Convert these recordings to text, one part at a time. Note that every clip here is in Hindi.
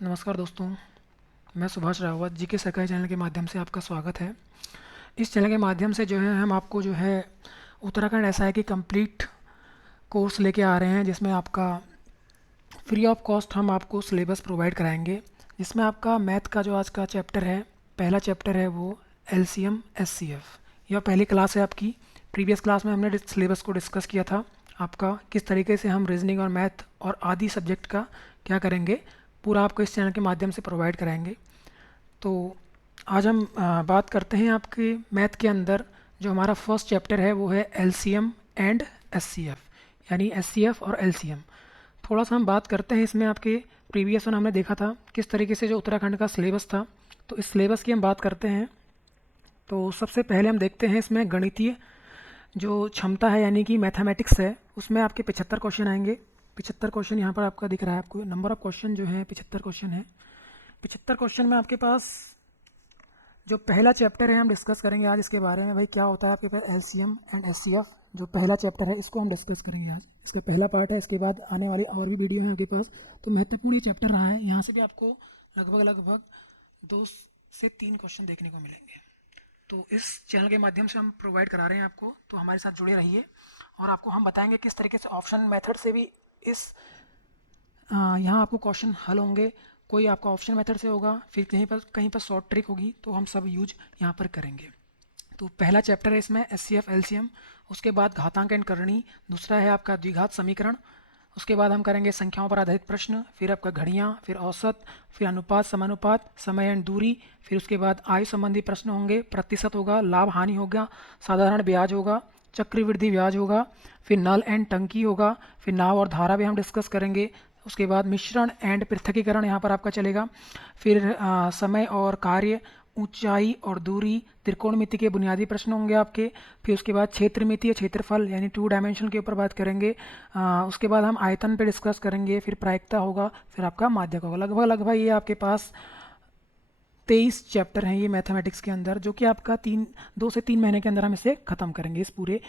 नमस्कार दोस्तों, मैं सुभाष रावत जी के सरकारी चैनल के माध्यम से आपका स्वागत है। इस चैनल के माध्यम से जो है हम आपको जो है उत्तराखंड एसआई की कंप्लीट कोर्स लेके आ रहे हैं, जिसमें आपका फ्री ऑफ कॉस्ट हम आपको सिलेबस प्रोवाइड कराएंगे। जिसमें आपका मैथ का जो आज का चैप्टर है, पहला चैप्टर है वो एलसीएम एससीएफ। यह पहली क्लास है आपकी। प्रीवियस क्लास में हमने सिलेबस को डिस्कस किया था, आपका किस तरीके से हम रीजनिंग और मैथ और आदि सब्जेक्ट का क्या करेंगे, पूरा आपको इस चैनल के माध्यम से प्रोवाइड कराएंगे। तो आज हम बात करते हैं आपके मैथ के अंदर। जो हमारा फर्स्ट चैप्टर है वो है एलसीएम एंड एससीएफ, यानी एससीएफ और एलसीएम। थोड़ा सा हम बात करते हैं इसमें। आपके प्रीवियस वन हमने देखा था किस तरीके से जो उत्तराखंड का सिलेबस था, तो इस सिलेबस की हम बात करते हैं। तो सबसे पहले हम देखते हैं इसमें गणितीय जो क्षमता है, यानी कि मैथमेटिक्स है, उसमें आपके 75 क्वेश्चन आएंगे। 75 क्वेश्चन यहाँ पर आपका दिख रहा है, आपको नंबर ऑफ क्वेश्चन जो है 75 क्वेश्चन है। 75 क्वेश्चन में आपके पास जो पहला चैप्टर है हम डिस्कस करेंगे आज इसके बारे में। भाई क्या होता है आपके पास एलसीएम एंड एचसीएफ, जो पहला चैप्टर है इसको हम डिस्कस करेंगे आज। इसका पहला पार्ट है, इसके बाद आने वाली और भी वीडियो है आपके पास। तो महत्वपूर्ण ये चैप्टर रहा है, यहाँ से भी आपको लगभग लगभग 2 से 3 क्वेश्चन देखने को मिलेंगे। तो इस चैनल के माध्यम से हम प्रोवाइड करा रहे हैं आपको, तो हमारे साथ जुड़े रहिए। और आपको हम बताएंगे किस तरीके से ऑप्शन मेथड से भी इस यहाँ आपको क्वेश्चन हल होंगे। कोई आपका ऑप्शन मेथड से होगा, फिर कहीं पर शॉर्ट ट्रिक होगी, तो हम सब यूज यहाँ पर करेंगे। तो पहला चैप्टर है इसमें S C F L C M. उसके बाद घातांक एंड करणी। दूसरा है आपका द्विघात समीकरण। उसके बाद हम करेंगे संख्याओं पर आधारित प्रश्न, फिर आपका घड़ियाँ, फिर औसत, फिर अनुपात समानुपात, समय एंड दूरी। फिर उसके बाद आयु संबंधी प्रश्न होंगे, प्रतिशत होगा, लाभ हानि होगा, साधारण ब्याज होगा, चक्रवृद्धि ब्याज होगा, फिर नल एंड टंकी होगा, फिर नाव और धारा भी हम डिस्कस करेंगे। उसके बाद मिश्रण एंड पृथकीकरण यहाँ पर आपका चलेगा। फिर समय और कार्य, ऊंचाई और दूरी, त्रिकोणमिति के बुनियादी प्रश्न होंगे आपके। फिर उसके बाद क्षेत्रमिति, क्षेत्रफल यानी 2 डायमेंशन के ऊपर बात करेंगे। उसके बाद हम आयतन पे डिस्कस करेंगे, फिर प्रायिकता होगा, फिर आपका माध्यक होगा। लगभग लगभग ये आपके पास 23 चैप्टर हैं ये मैथमेटिक्स के अंदर, जो कि आपका 2 से 3 महीने के अंदर हम इसे ख़त्म करेंगे इस पूरे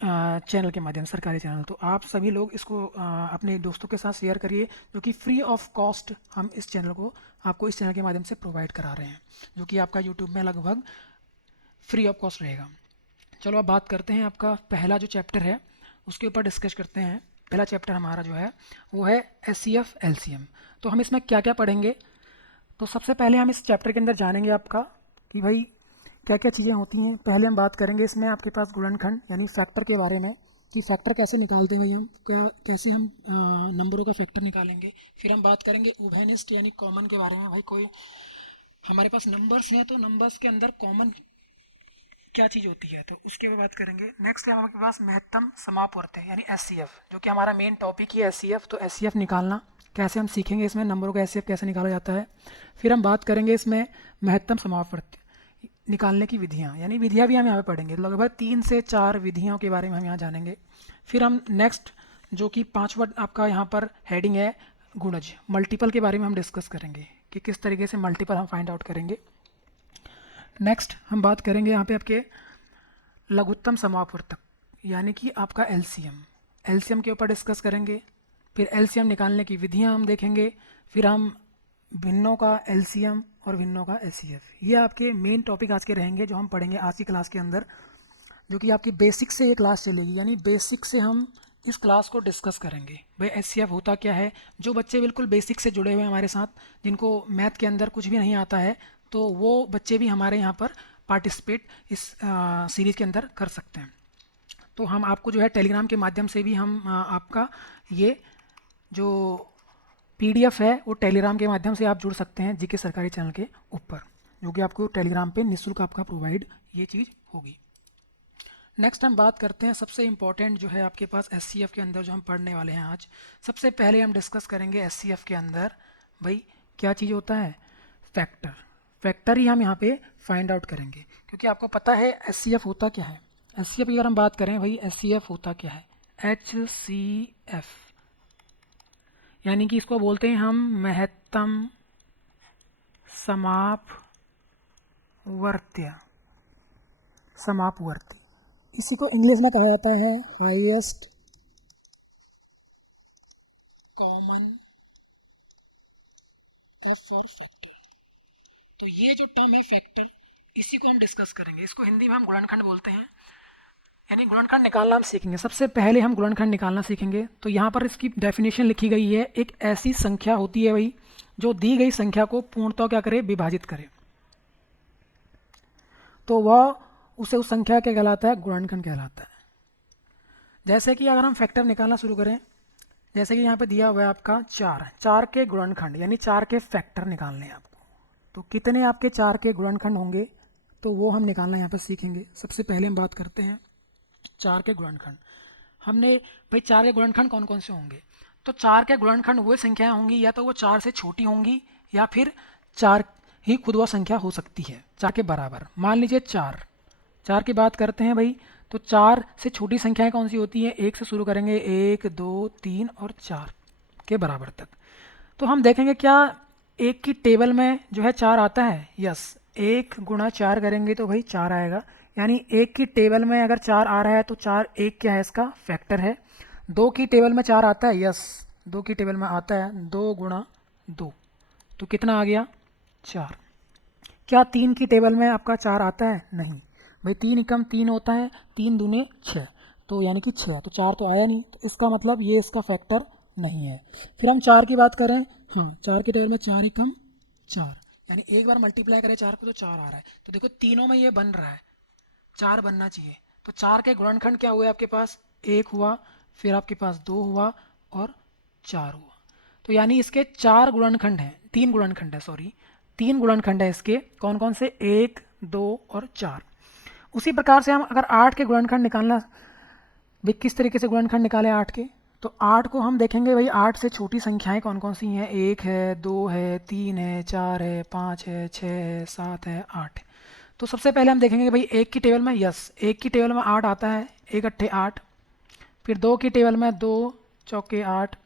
चैनल के माध्यम, सरकारी चैनल। तो आप सभी लोग इसको अपने दोस्तों के साथ शेयर करिए, जो कि फ्री ऑफ कॉस्ट हम इस चैनल को आपको इस चैनल के माध्यम से प्रोवाइड करा रहे हैं, जो कि आपका यूट्यूब में लगभग फ्री ऑफ कॉस्ट रहेगा। चलो अब बात करते हैं आपका पहला जो चैप्टर है उसके ऊपर डिस्कस करते हैं। पहला चैप्टर हमारा जो है वो है S C F L C M. तो हम इसमें क्या क्या पढ़ेंगे। तो सबसे पहले हम इस चैप्टर के अंदर जानेंगे आपका कि भाई क्या क्या चीज़ें होती हैं। पहले हम बात करेंगे इसमें आपके पास गुणनखंड यानी फैक्टर के बारे में, कि फैक्टर कैसे निकालते हैं भाई, हम क्या कैसे हम नंबरों का फैक्टर निकालेंगे। फिर हम बात करेंगे उभयनिष्ठ यानी कॉमन के बारे में। भाई कोई हमारे पास नंबर्स हैं, तो नंबर्स के अंदर कॉमन क्या चीज़ होती है, तो उसके भी बात करेंगे। नेक्स्ट है हमारे पास महत्तम समापवर्त है यानी एस सी एफ, जो कि हमारा मेन टॉपिक ही है एस सी एफ। तो एस सी एफ निकालना कैसे हम सीखेंगे, इसमें नंबरों का एस सी एफ कैसे निकाला जाता है। फिर हम बात करेंगे इसमें महत्तम समापवर्त निकालने की विधियाँ, यानी विधियाँ भी हम यहाँ पे पढ़ेंगे। लगभग 3 से 4 विधियों के बारे में हम यहाँ जानेंगे। फिर हम नेक्स्ट जो कि पांचवा आपका यहाँ पर हेडिंग है गुणज, मल्टीपल के बारे में हम डिस्कस करेंगे कि किस तरीके से मल्टीपल हम फाइंड आउट करेंगे। नेक्स्ट हम बात करेंगे यहाँ पे आपके लघुत्तम समापवर्तक यानी कि आपका एलसीएम। एलसीएम के ऊपर डिस्कस करेंगे। फिर एलसीएम निकालने की विधियाँ हम देखेंगे। फिर हम भिन्नों का एलसीएम और भिन्नों का एचसीएफ, ये आपके मेन टॉपिक आज के रहेंगे जो हम पढ़ेंगे आज की क्लास के अंदर, जो कि आपकी बेसिक से ये क्लास चलेगी। यानी बेसिक से हम इस क्लास को डिस्कस करेंगे। भाई एचसीएफ होता क्या है। जो बच्चे बिल्कुल बेसिक से जुड़े हुए हैं हमारे साथ, जिनको मैथ के अंदर कुछ भी नहीं आता है, तो वो बच्चे भी हमारे यहाँ पर पार्टिसिपेट इस सीरीज़ के अंदर कर सकते हैं। तो हम आपको जो है टेलीग्राम के माध्यम से भी हम आपका ये जो पीडीएफ है वो टेलीग्राम के माध्यम से आप जुड़ सकते हैं जीके सरकारी चैनल के ऊपर, जो कि आपको टेलीग्राम पे निःशुल्क आपका प्रोवाइड ये चीज़ होगी। नेक्स्ट हम बात करते हैं सबसे इम्पॉर्टेंट जो है आपके पास एससीएफ के अंदर जो हम पढ़ने वाले हैं आज। सबसे पहले हम डिस्कस करेंगे एससीएफ के अंदर भाई क्या चीज़ होता है, फैक्टर। फैक्टर ही हम यहाँ पे फाइंड आउट करेंगे, क्योंकि आपको पता है एससीएफ होता क्या है। एससीएफ की अगर हम बात करें भाई, एससीएफ होता क्या है, एचसीएफ यानी कि इसको बोलते हैं हम महत्तम समापवर्त्य, समापवर्ती। इसी को इंग्लिश में कहा जाता है highest common F for factor. तो ये जो टर्म है फैक्टर, इसी को हम डिस्कस करेंगे। इसको हिंदी में हम गुणनखंड बोलते हैं, यानी गुणनखंड निकालना हम सीखेंगे। सबसे पहले हम गुणनखंड निकालना सीखेंगे। तो यहाँ पर इसकी डेफिनेशन लिखी गई है, एक ऐसी संख्या होती है भाई जो दी गई संख्या को पूर्णतः क्या करे, विभाजित करे, तो वह उसे उस संख्या क्या कहलाता है, गुणनखंड कहलाता है। जैसे कि अगर हम फैक्टर निकालना शुरू करें, जैसे कि यहाँ पे दिया हुआ है आपका 4, 4 के गुणनखंड यानी 4 के फैक्टर निकालने हैं आपको। तो कितने आपके 4 के गुणनखंड होंगे, तो वो हम निकालना यहाँ पर सीखेंगे। सबसे पहले हम बात करते हैं 4 के गुणनखंड। हमने भाई 4 के गुणनखंड कौन कौन से होंगे, तो 4 के गुणनखंड वो संख्याएं होंगी या तो वो 4 से छोटी होंगी या फिर 4 ही खुद वह संख्या हो सकती है 4 के बराबर। मान लीजिए 4 की बात करते हैं भाई, तो 4 से छोटी संख्याएं कौन सी होती हैं, 1 से शुरू करेंगे, 1 2 3 और 4 के बराबर तक। तो हम देखेंगे क्या एक की टेबल में जो है 4 आता है, यस। 1 गुणा 4 करेंगे तो भाई 4 आएगा, यानी एक की टेबल में अगर 4 आ रहा है तो 4 एक क्या है, इसका फैक्टर है। 2 की टेबल में 4 आता है, यस, 2 की टेबल में आता है, 2 गुणा 2 तो कितना आ गया, 4। क्या 3 की टेबल में आपका 4 आता है, नहीं भाई, 3 एकम 3 होता है, 3 दूने 6, तो यानी कि 6, तो 4 तो आया नहीं, तो इसका मतलब ये इसका फैक्टर नहीं है। फिर हम 4 की बात करें, हाँ 4 की टेबल में 4 एकम 4, यानी एक बार मल्टीप्लाई करें 4 को तो 4 आ रहा है, तो देखो तीनों में ये बन रहा है, 4 बनना चाहिए। तो 4 के गुणनखंड क्या हुए आपके पास, 1 हुआ, फिर आपके पास 2 हुआ और 4 हुआ। तो यानी इसके 4 गुणनखंड हैं, 3 गुणनखंड है, सॉरी 3 गुणनखंड है इसके। कौन कौन से, 1 2 और 4। उसी प्रकार से हम अगर 8 के गुणनखंड निकालना, भाई किस तरीके से गुणनखंड निकालें 8 के, तो 8 को हम देखेंगे भाई 8 से छोटी संख्याएं कौन कौन सी हैं, 1 है, 2 है, 3 है, 4 है, 5 है, 6 है, 7 है, 8 है। तो सबसे पहले हम देखेंगे भाई 1 की टेबल में, यस 1 की टेबल में 8 आता है, 1 अट्ठे 8। फिर 2 की टेबल में 2 चौके 8।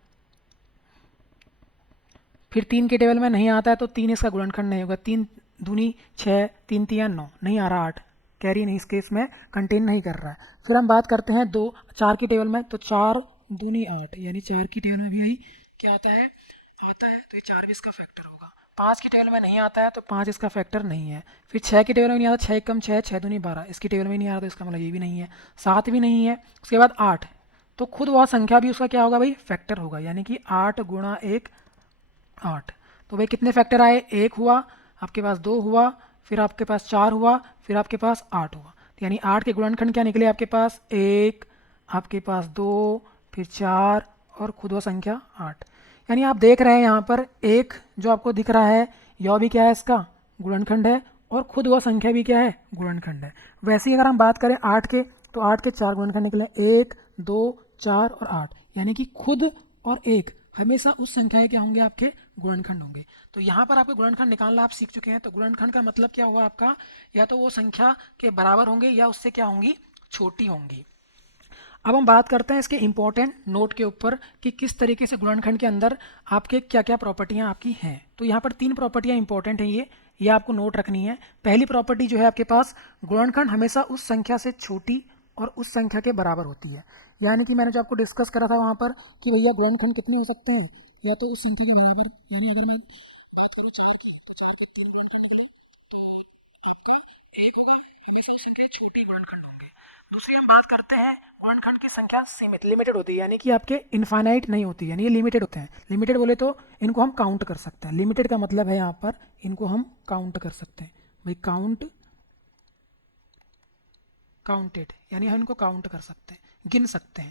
फिर 3 की टेबल में नहीं आता है तो 3 इसका गुणनखंड नहीं होगा, 3 दूनी 6, 3 तिया 9, नहीं आ रहा 8, कैरी नहीं इसके इसमें कंटेन नहीं कर रहा है। फिर हम बात करते हैं 4 की टेबल में, तो 4 दूनी 8, यानी 4 की टेबल में भी यही क्या आता है, तो ये 4 भी इसका फैक्टर होगा। 5 की टेबल में नहीं आता है तो 5 इसका फैक्टर नहीं है। फिर 6 की टेबल में नहीं आता, 6 कम 6, 6 दूनी 12, इसकी टेबल में नहीं आ रहा तो इसका मतलब ये भी नहीं है। 7 भी नहीं है। उसके बाद 8, तो खुद वह संख्या भी उसका क्या होगा भाई, फैक्टर होगा, यानी कि 8 गुणा 1 8। तो भाई कितने फैक्टर आए, 1 हुआ, आपके पास 2 हुआ, फिर आपके पास 4 हुआ, फिर आपके पास 8 हुआ। तो यानी 8 के गुणनखंड क्या निकले आपके पास, 1, आपके पास 2, फिर 4 और खुद वह संख्या 8। यानी आप देख रहे हैं यहाँ पर एक जो आपको दिख रहा है, यह भी क्या है, इसका गुणनखंड है, और खुद वह संख्या भी क्या है, गुणनखंड है। वैसे ही अगर हम बात करें 8 के, तो 8 के 4 गुणनखंड निकले, 1 2 4 और 8, यानी कि खुद और एक हमेशा उस संख्या के क्या होंगे, आपके गुणनखंड होंगे। तो यहाँ पर आपके गुणनखंड निकालना आप सीख चुके हैं। तो गुणनखंड का मतलब क्या हुआ आपका, या तो वो संख्या के बराबर होंगे या उससे क्या होंगी, छोटी होंगी। अब हम बात करते हैं इसके इंपॉर्टेंट नोट के ऊपर कि किस तरीके से गुणनखंड के अंदर आपके क्या क्या प्रॉपर्टियां आपकी हैं। तो यहाँ पर 3 प्रॉपर्टियां इंपॉर्टेंट हैं, ये आपको नोट रखनी है। पहली प्रॉपर्टी जो है आपके पास, गुणनखंड हमेशा उस संख्या से छोटी और उस संख्या के बराबर होती है। यानी कि मैंने जो आपको डिस्कस करा था वहाँ पर कि भैया गुणनखंड कितने हो सकते हैं, या तो उस संख्या के बराबर, यानी अगर मैं बात करूँ 4 की, तो 4 के 3 गुणनखंड निकले, तो आपका 1 होगा, हमेशा उस संख्या के छोटी गुणनखंड होंगे। दूसरी हम बात करते हैं, गुणनखंड की संख्या सीमित, लिमिटेड होती है, यानी कि आपके इनफाइनाइट नहीं होती, यानी ये लिमिटेड होते हैं। लिमिटेड बोले तो इनको हम काउंट कर सकते हैं, लिमिटेड का मतलब है यहाँ पर इनको हम काउंट कर सकते हैं भाई, काउंटेड, यानी हम इनको काउंट कर सकते हैं, गिन सकते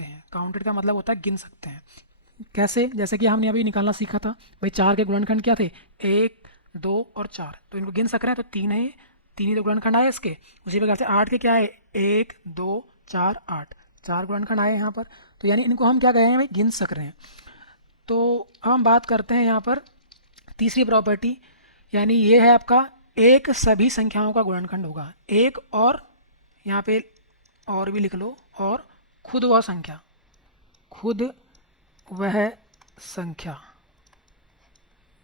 हैं, काउंटेड का मतलब होता है गिन सकते हैं। कैसे, जैसे कि हमने अभी निकालना सीखा था भाई, 4 के गुणनखंड क्या थे, 1 2 और 4, तो इनको गिन सक रहे हैं, तो 3 है, 3 ही तो गुणनखंड आए इसके। उसी प्रकार से 8 के क्या है, 1 2 4 8, 4 गुणनखंड आए यहाँ पर, तो यानी इनको हम क्या कहे हैं भाई, गिन सक रहे हैं। तो अब हम बात करते हैं यहाँ पर तीसरी प्रॉपर्टी, यानी ये है आपका, एक सभी संख्याओं का गुणनखंड होगा, एक और यहाँ पे और भी लिख लो, और खुद वह संख्या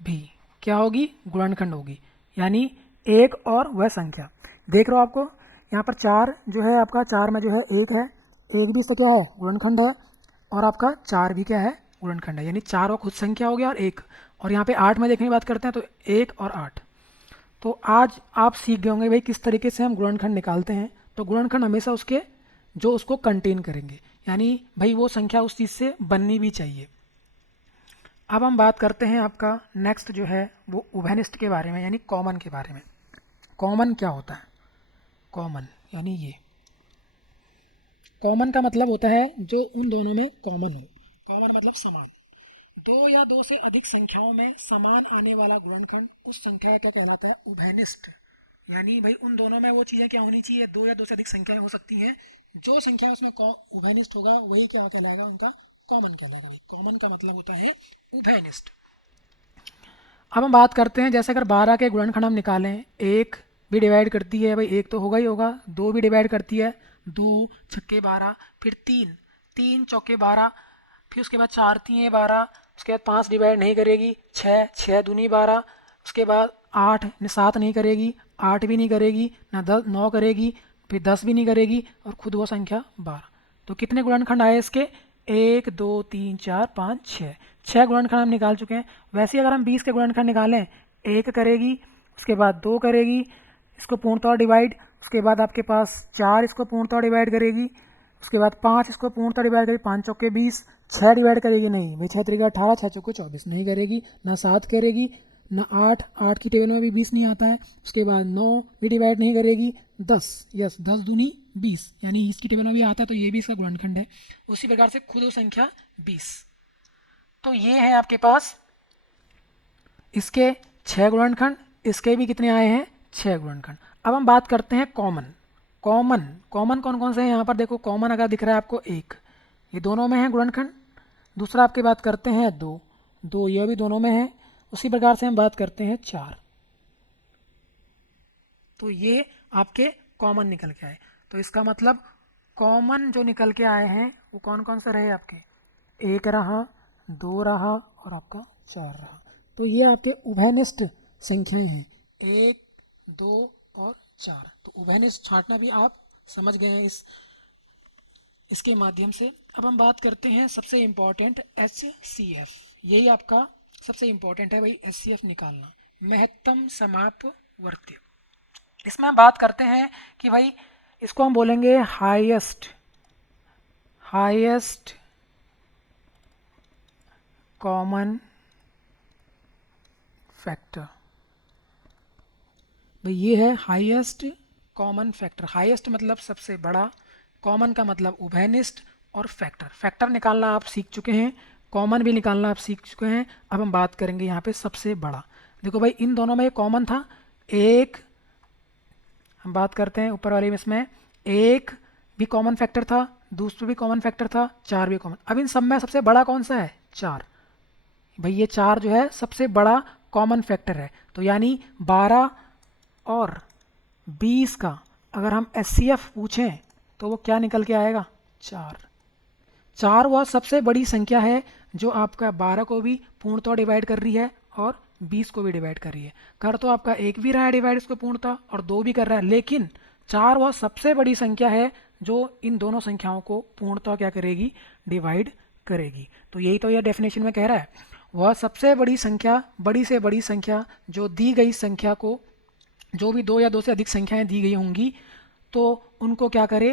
भी क्या होगी, गुणनखंड होगी। यानी एक और वह संख्या, देख रहे हो आपको यहाँ पर 4 जो है आपका, 4 में जो है 1 है, 1 भी इसका क्या है, गुणनखंड है, और आपका 4 भी क्या है, गुणनखंड है, यानी 4 वो खुद संख्या हो गया और 1, और यहाँ पे 8 में देखने की बात करते हैं तो 1 और 8। तो आज आप सीख गए होंगे भाई किस तरीके से हम गुणनखंड निकालते हैं। तो गुणनखंड हमेशा उसके जो उसको कंटेन करेंगे, यानी भाई वो संख्या उस चीज़ से बननी भी चाहिए। अब हम बात करते हैं आपका नेक्स्ट जो है वो उभयनिष्ठ के बारे में, यानी कॉमन के बारे में। कॉमन क्या होता है? कॉमन यानी ये, कॉमन का मतलब होता है जो उन दोनों में कॉमन हो। कॉमन मतलब समान। दो या दो से अधिक संख्याओं में समान आने वाला गुणनखंड उस संख्या का कहलाता है उभयनिष्ठ। यानी भाई उन दोनों में वो चीज़ें क्या होनी चाहिए, दो या दो से अधिक संख्याएं हो सकती हैं, जो संख्या उसमें उभयनिष्ठ होगा वही क्या कहलाएगा, उनका कॉमन कहलाएगा। कॉमन का मतलब होता है उभयनिष्ठ। अब हम बात करते हैं, जैसे अगर 12 के गुणनखंड हम निकालें, एक भी डिवाइड करती है भाई, एक तो होगा ही होगा, दो भी डिवाइड करती है, दो छक्के 12, फिर तीन, तीन चौके 12, फिर उसके बाद चार तीन 12, उसके बाद 5 डिवाइड नहीं करेगी, छः, छः दूनी 12, उसके बाद 8 7 नहीं करेगी, 8 भी नहीं करेगी, ना 10 9 करेगी, फिर 10 भी नहीं करेगी, और खुद वो संख्या 12। तो कितने गुणनखंड आए इसके? 1 2 3 4 5 6, 6 गुणनखंड हम निकाल चुके हैं। वैसे ही अगर हम 20 के गुणनखंड निकालें, एक करेगी, उसके बाद दो करेगी, इसको पूर्णतः डिवाइड, उसके बाद आपके पास 4 इसको पूर्णतः डिवाइड करेगी, उसके बाद 5 इसको पूर्णतः डिवाइड करेगी, 5 चौके 20, 6 डिवाइड करेगी नहीं भाई, 6 तरीका 18, 6 चौके 24 नहीं करेगी, ना 7 करेगी, ना 8, 8 की टेबल में भी 20 नहीं आता है, उसके बाद 9 भी डिवाइड नहीं करेगी, 10, यस 10 दूनी 20, यानी इसकी टेबल में भी आता है, तो ये भी इसका गुणनखंड है। उसी प्रकार से खुद वो संख्या 20। तो ये है आपके पास इसके 6 गुणनखंड, इसके भी कितने आए हैं? 6 गुणनखंड। अब हम बात करते हैं कॉमन। कॉमन कॉमन कौन कौन से हैं? यहाँ पर देखो, कॉमन अगर दिख रहा है आपको एक, ये दोनों में है गुणनखंड। दूसरा आपकी बात करते हैं दो, दो ये भी दोनों में है। उसी प्रकार से हम बात करते हैं चार। तो ये आपके कॉमन निकल के आए। तो इसका मतलब कॉमन जो निकल के आए हैं वो कौन कौन से रहे आपके? एक रहा, दो रहा, और आपका चार रहा। तो ये आपके उभयनिष्ठ संख्याएं हैं, एक, दो और चार। तो उभयनिष्ठ छांटना भी आप समझ गए हैं इसके माध्यम से। अब हम बात करते हैं सबसे इम्पोर्टेंट HCF। यही आपका सबसे इम्पोर्टेंट है भाई, HCF निकालना, महत्तम समापवर्ती। इसमें हम बात करते हैं कि भाई इसको हम बोलेंगे हाईएस्ट, हाईएस्ट कॉमन फैक्टर। भाई ये है हाईएस्ट कॉमन फैक्टर। हाईएस्ट मतलब सबसे बड़ा, कॉमन का मतलब उभयनिष्ठ, और फैक्टर, फैक्टर निकालना आप सीख चुके हैं, कॉमन भी निकालना आप सीख चुके हैं। अब हम बात करेंगे यहाँ पे सबसे बड़ा। देखो भाई इन दोनों में कॉमन था एक, हम बात करते हैं ऊपर वाले में, इसमें एक भी कॉमन फैक्टर था, दूसरा भी कॉमन फैक्टर था, चार भी कॉमन। अब इन सब में सबसे बड़ा कौन सा है? चार। भाई ये चार जो है सबसे बड़ा कॉमन फैक्टर है। तो यानी 12 और 20 का अगर हम HCF पूछें तो वो क्या निकल के आएगा? चार। चार वह सबसे बड़ी संख्या है जो आपका 12 को भी पूर्णतः डिवाइड कर रही है और 20 को भी डिवाइड कर रही है। कर तो आपका एक भी रहा है डिवाइड इसको पूर्णतः, और दो भी कर रहा है, लेकिन चार वह सबसे बड़ी संख्या है जो इन दोनों संख्याओं को पूर्णतः क्या करेगी? डिवाइड करेगी। तो यही तो यह डेफिनेशन में कह रहा है, वह सबसे बड़ी संख्या, बड़ी से बड़ी संख्या जो दी गई संख्या को, जो भी दो या दो से अधिक संख्याएं दी गई होंगी तो उनको क्या करे?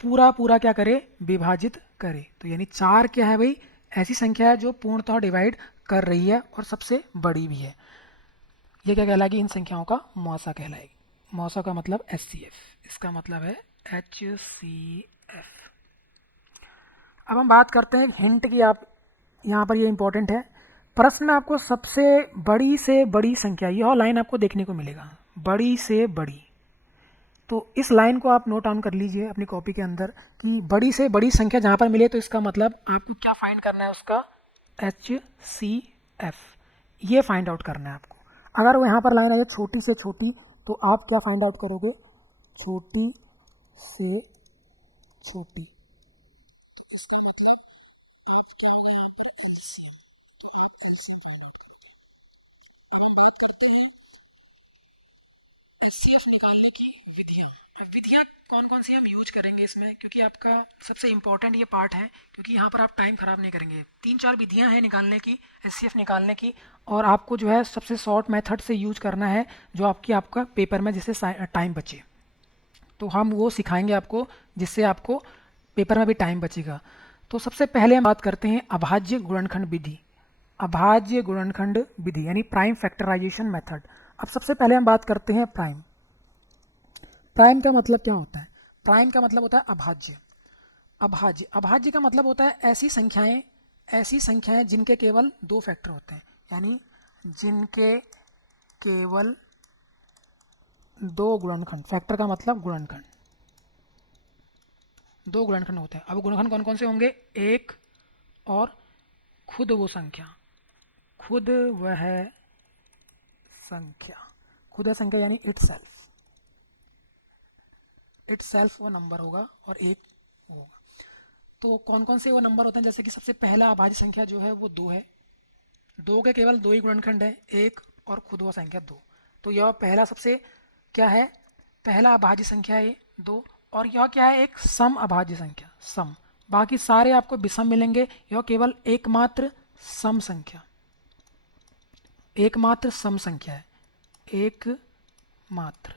पूरा पूरा क्या करे? विभाजित करे। तो यानी चार क्या है भाई? ऐसी संख्या है जो पूर्णतः डिवाइड कर रही है और सबसे बड़ी भी है। ये क्या कहलाएगी? इन संख्याओं का मौसा कहलाएगी। मौसा का मतलब HCF, इसका मतलब है HCF। अब हम बात करते हैं हिंट की। आप यहाँ पर ये इंपॉर्टेंट है, प्रश्न में आपको सबसे बड़ी से बड़ी संख्या, यह लाइन आपको देखने को मिलेगा, बड़ी से बड़ी। तो इस लाइन को आप नोट डाउन कर लीजिए अपनी कॉपी के अंदर कि बड़ी से बड़ी संख्या जहाँ पर मिले तो इसका मतलब आपको क्या फाइंड करना है? उसका HCF, ये फाइंड आउट करना है आपको। अगर वो यहाँ पर लाइन आ जाए छोटी से छोटी, तो आप क्या फाइंड आउट करोगे? छोटी से छोटी। तो इसका मतलब आप क्या होगा यहाँ पर? LCM। तो आप LCM फाइंड आउट करोगे। अब हम बात करते हैं HCF निकालने की विधियाँ। विधियाँ कौन कौन सी हम यूज करेंगे इसमें, क्योंकि आपका सबसे इम्पोर्टेंट ये पार्ट है, क्योंकि यहाँ पर आप टाइम ख़राब नहीं करेंगे। 3-4 विधियाँ हैं निकालने की, एचसीएफ निकालने की, और आपको जो है सबसे शॉर्ट मेथड से यूज करना है जो आपका पेपर में जिससे टाइम बचे। तो हम वो सिखाएंगे आपको जिससे आपको पेपर में भी टाइम बचेगा। तो सबसे पहले हम बात करते हैं अभाज्य गुणनखंड विधि। अभाज्य गुणनखंड विधि यानी प्राइम फैक्टराइजेशन मेथड। अब सबसे पहले हम बात करते हैं प्राइम। प्राइम का मतलब क्या होता है? प्राइम का मतलब होता है अभाज्य। अभाज्य, अभाज्य का मतलब होता है ऐसी संख्याएं जिनके केवल 2 फैक्टर होते हैं, यानी जिनके केवल 2 गुणनखंड। फैक्टर का मतलब गुणनखंड, 2 गुणनखंड होते हैं। अब गुणनखंड कौन कौन से होंगे? एक और खुद वो संख्या, खुद वह संख्या, खुद वह संख्या यानी इटसेल्फ वो नंबर होगा और एक वो होगा। तो कौन कौन से वो नंबर होते हैं? जैसे कि सबसे पहला अभाज्य संख्या जो है वो 2 है। 2 के केवल 2 ही गुणनखंड है, एक और खुद वह संख्या 2। तो यह पहला सबसे क्या है? पहला अभाज्य संख्या है 2। और यह क्या है? एक सम अभाज्य संख्या, सम। बाकी सारे आपको विषम मिलेंगे, यह केवल एकमात्र सम संख्या, एकमात्र सम संख्या है, एकमात्र।